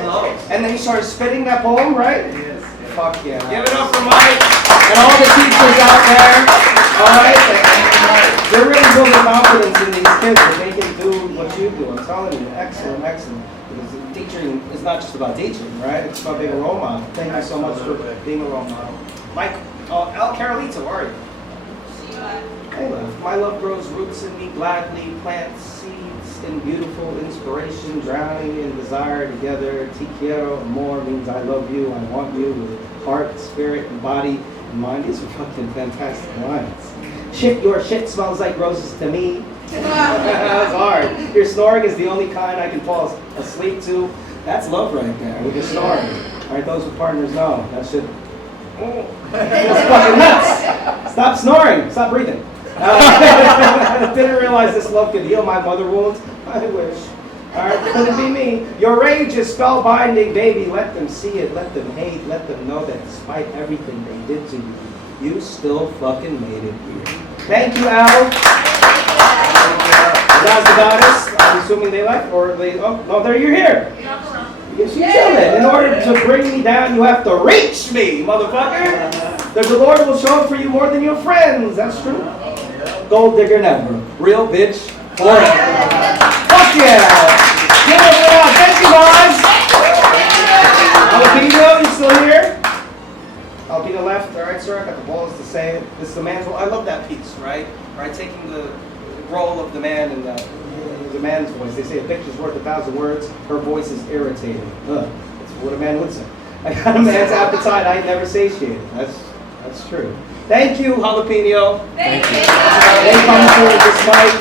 And then you started spitting that poem, right? Yes. Fuck yeah. Give it up for Mike. And all the teachers out there. All right. They're really building confidence in these kids that they can do what you do. I'm telling you, excellent, excellent. Because teaching is not just about teaching, right? It's about being a role model. Thank you so much for being a role model. Mike, Carolito, where are you? Hey, love. My love grows roots in me gladly, plants seeds in beautiful inspiration, drowning in desire together. Te quiero, amor means I love you, I want you with heart, spirit, and body and mind. These are fucking fantastic lines. Shit, your shit smells like roses to me. That's hard. Your snoring is the only kind I can fall asleep to. That's love right there, with your snoring. All right, those with partners know. That shit. It's fucking nuts. Stop snoring. Stop breathing. Didn't realize this love could heal my mother wounds. I wish. All right, couldn't be me. Your rage is spellbinding, baby. Let them see it. Let them hate. Let them know that despite everything they did to you, you still fucking made it here. Thank you, Al. NasTheGoddess. I'm assuming they left, or they. Oh, no, there you're here. She's chilling. In order to bring me down, you have to reach me, motherfucker. The Lord will show up for you more than your friends. That's true. Gold digger never. Real bitch forever. Fuck yeah. Give it up. Thank you, guys. Jalapeño, you still here? Jalapeño left. All right, sir. I got the balls to say it. This is the man's role. I love that piece, right? Right, taking the role of the man in the man's voice. They say a picture's worth 1,000 words. Her voice is irritating. That's what a man would say. I got a man's appetite. I never satiated. That's true. Thank you, Jalapeño. Thank you. They come forward this night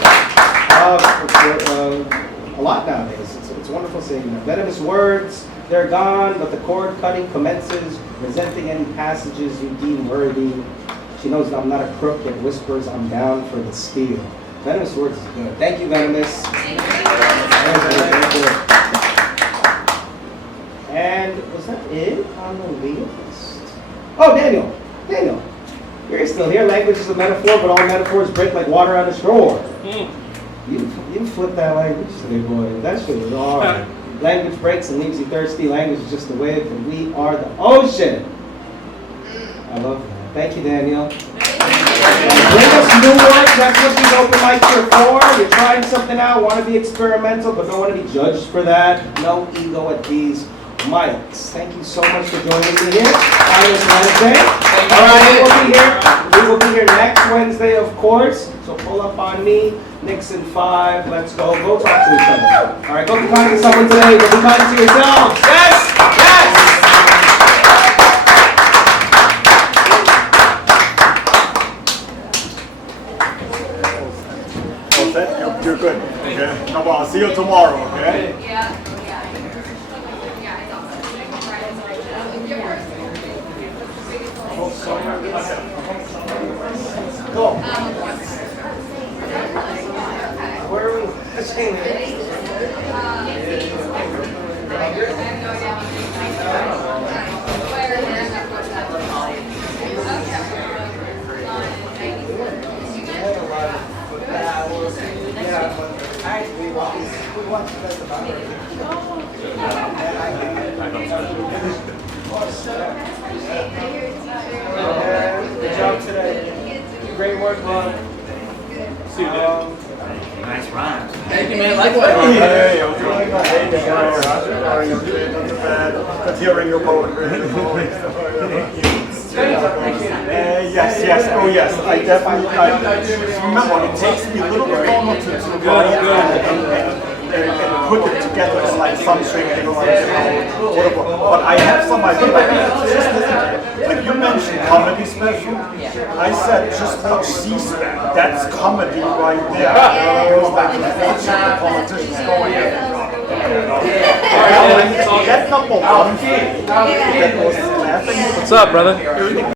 a lot nowadays. It's wonderful seeing them. Venomous words, they're gone, but the cord cutting commences, resenting any passages you deem worthy. She knows that I'm not a crook, yet whispers I'm down for the steal. Venomous words is good. Thank you, Venomous. Thank you. And was that it on the list? Oh, Daniel. You're still here. Language is a metaphor, but all metaphors break like water on the shore. You flipped that language today, boy. That shit was hard. Language breaks and leaves you thirsty. Language is just a wave, and we are the ocean. I love that. Thank you, Daniel. Bring us new work. That's what these open mics are for. You're trying something out, want to be experimental, but don't want to be judged for that. No ego at these mics. Thank you so much for joining me here on this Wednesday. All right, we will be here next Wednesday, of course. So pull up on me, Nixon 5. Let's go. Go talk to each other. All right, go be kind to someone today. Go be kind to yourselves. Yes. You're good. Okay. Come on. See you tomorrow. Okay. Cool. Where are we? Good job today. Great work, bud. See you later. Nice rhymes. Thank you, man. Likewise. Hey, it was really nice. Good hearing your poetry. Yes. Oh, yes. I definitely. Remember, it takes me a little bit longer to write and put it together in like something, whatever. But I have some idea. Like you mentioned comedy special. I said just watch C-SPAN. That's comedy right there. The politicians going in. That number one thing that was laughing. What's up, brother?